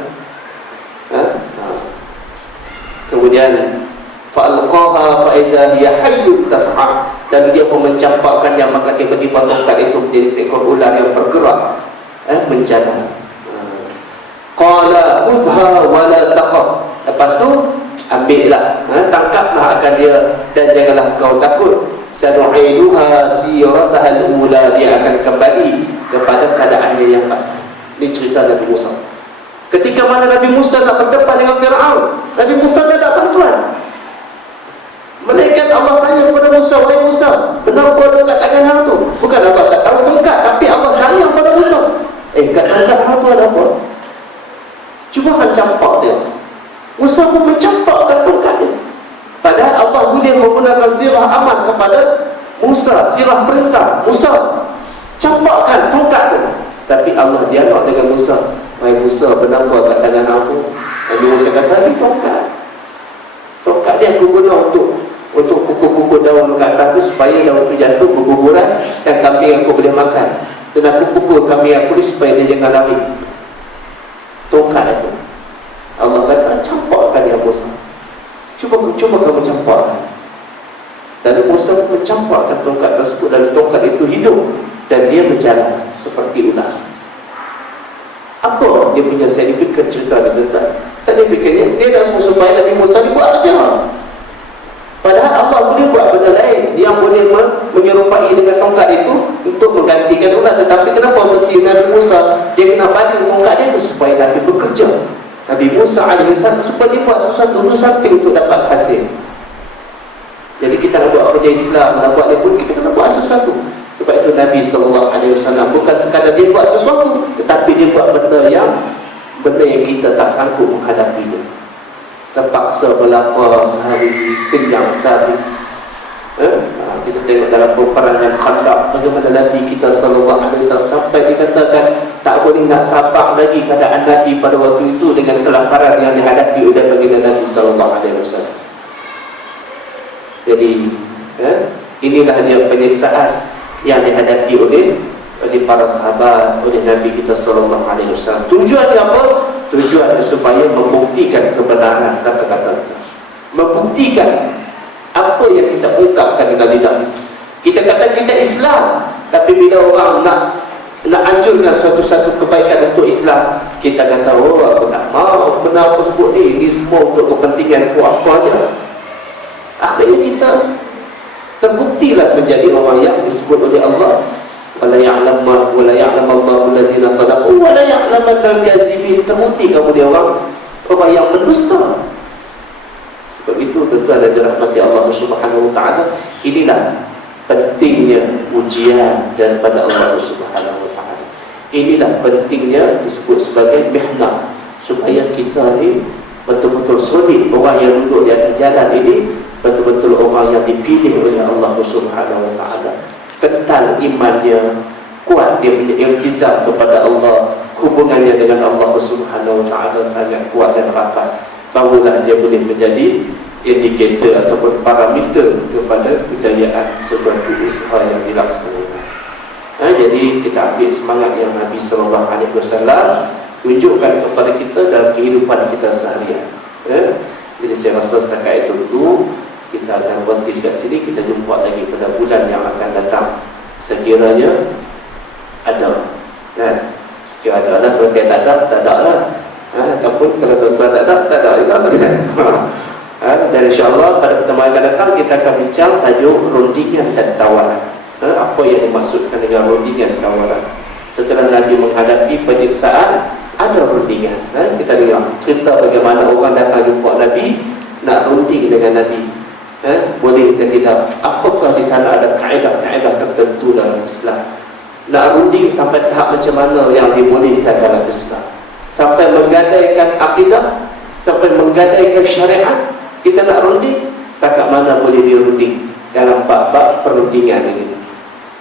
Kemudian fa'alqaha fa'idha hiya hayyun tas'a, dan dia pun mencampakkannya, maka tiba-tiba tongkat itu menjadi seekor ular yang bergerak menjalar. Qala khuzha wa la takhaf, lepas tu ambillah, tangkaplah akan dia dan janganlah kau takut. Sanu'iduha sirataha al-ula, dia akan kembali kepada keadaannya yang asli. Ini cerita Nabi Musa. Ketika mana Nabi Musa nak berdepan dengan Fir'aun, Nabi Musa tak ada bantuan. Malaikat Allah tanya kepada Musa, wahai Musa, benar kau ada kat tangan hang tu? Bukan Allah tak tahu tongkat, tapi Allah tanya kepada Musa, kat tongkat hang tu ada apa? Cuba hang campak dia. Musa pun mencampakkan tongkat dia. Padahal Allah boleh menggunakan sirah aman kepada Musa, sirah perintah. Musa, campakkan tongkat tu. Tapi Allah dialog dengan Musa, wahai Musa, benar kau kat tangan aku? Nabi Musa kata, ini tongkat. Tongkat dia aku guna untuk pukul-pukul daun kat atas tu, supaya daun tu jatuh berguguran dan kambing aku boleh makan. Dan aku pukul kambing aku ni supaya dia jangan lari. Tongkat itu. Allah kata, campakkan ya Musa. Cuba kamu campakkan. Lalu Musa mencampakkan tongkat tersebut, dan tongkat itu hidup dan dia berjalan seperti ular. Apa dia punya signifikan cerita ni tuan-tuan? Signifikannya dia nak supaya Nabi Musa dibuat ajar. Padahal Allah boleh buat benda lain yang boleh menyerupai dengan tongkat itu untuk menggantikan ular. Tetapi kenapa mesti Nabi Musa dia kena baling tongkat dia tu? Supaya Nabi bekerja, Nabi Musa alaihissalam, supaya dia buat sesuatu, do something untuk dapat hasil. Jadi kita nak buat kerja Islam, nak buat dia pun kita kena buat sesuatu. Sebab itu Nabi SAW bukan sekadar dia buat sesuatu, tetapi dia buat benda yang kita tak sanggup menghadapinya. Terpaksa berlapar sehari, kenyang sehari. Kita tengok dalam peperangan Khandaq, bagaimana Nabi kita SAW sampai dikatakan tak boleh nak sabar lagi keadaan Nabi pada waktu itu dengan kelaparan yang dihadapi oleh baginda Nabi SAW. Jadi inilah dia penyiksaan yang dihadapi oleh para sahabat, oleh Nabi kita SAW. Tujuannya apa? Tujuannya supaya membuktikan kebenaran kata-kata kita, membuktikan apa yang kita ungkapkan dengan lidah. Kita kata kita Islam, tapi bila orang nak anjurkan satu-satu kebaikan untuk Islam, kita kata, oh aku tak mau benar aku sebut ni, ini semua untuk kepentingan aku apa aja. Akhirnya kita terbuktilah menjadi orang yang disebut oleh Allah, wala ya'lam Allahu alladziina sadaqu wa la ya'lamal kadzibin. Terbukti kamu dia orang yang mendusta. Sebab itu tentu ada dirahmati Allah Subhanahu wa taala. Inilah pentingnya ujian daripada Allah Subhanahu wa taala. Inilah pentingnya disebut sebagai mihnah, supaya kita ni betul-betul solid. Orang yang duduk di atas jalan ini betul-betul orang yang dipilih oleh Allah Subhanahu wa taala. Kental imannya, kuat dia punya iltizam kepada Allah, hubungannya dengan Allah Subhanahu wa taala sangat kuat dan rapat. Barulah dia boleh menjadi indikator ataupun parameter kepada kejayaan sesuatu usaha yang dilaksanakan. Jadi kita ambil semangat yang Nabi SAW tunjukkan kepada kita dalam kehidupan kita seharian. Jadi saya rasa setakat itu dulu. Kita akan berhenti kat sini. Kita jumpa lagi pada bulan yang akan datang. Sekiranya ada, kan? Jika ada lah, kalau saya tak ada lah. Ataupun kalau tuan-tuan tak ada juga. Dan insyaAllah pada pertemuan akan datang kita akan bincang tajuk rundingan dan tawaran. Apa yang dimaksudkan dengan rundingan dan tawaran? Setelah Nabi menghadapi penyiksaan, ada rundingan. Kita dengar cerita bagaimana orang datang jumpa Nabi, nak runding dengan Nabi. Boleh ke tidak? Apakah di sana ada kaedah-kaedah tertentu dalam Islam? Nak runding sampai tahap macam mana yang dibolehkan dalam Islam? sampai menggadaikan akidah, sampai menggadaikan syariat. Kita nak runding, setakat mana boleh dirunding dalam bab-bab perundingan ini.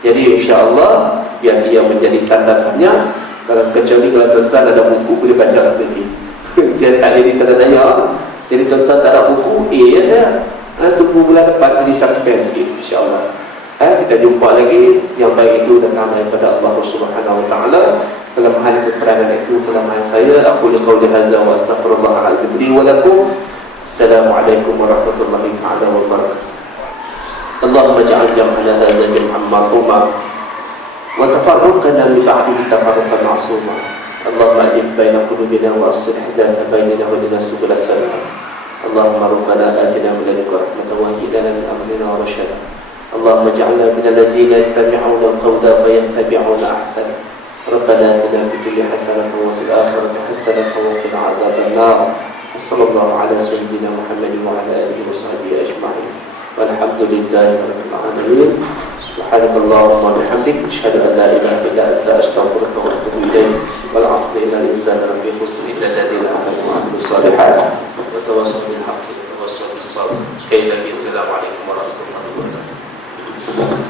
Jadi insya-Allah biar dia menjadi tanda tanya. Kalau kecuali kalau tuan-tuan ada buku boleh baca sendiri. Dia tak jadi tanda tanya. Jadi tuan-tuan tak ada buku, ya saya tunggu bulan depan, jadi suspense sikit insya-Allah. Kita jumpa lagi. Yang baik itu datang daripada Allah Subhanahu wa taala. Kelemahan keterangan itu kelemahan saya. Aku qauli hadza wa astaghfirullah al-azim li wa lakum. Assalamualaikum warahmatullahi taala wabarakatuh. Allahumma ja'al jam'ana hadza jam'an marhuma wa tafarruqana min ba'dihi tafarruqan ma'suma. Allahumma alif baina qulubina wa aslih dhata bainana wa lana subul salam. Allahumma rabbana atina min ladunka rahmatan wa hab lana min amrina rashada. Allahumma ij'alna min allazina yastami'una al-qawla fayattabi'una ahsana. Rabbana atina fid dunya hasanatan wa fil akhirati hasanatan wa qina adzaban nar. Sallallahu ala sayyidina Muhammad wa ala alihi wa sahbihi ajma'in. Walhamdulillahi rabbil alamin. Subhanakallahumma wa bihamdika asyhadu an la ilaha illa anta astaghfiruka wa atubu ilaik. Wal 'asri innal insana lafi khusr illa alladhina amanu wa 'amilus solihat wa tawassaw bil haqqi wa tawassaw bis sabr. Sekali lagi assalamualaikum warahmatullahi wabarakatuh.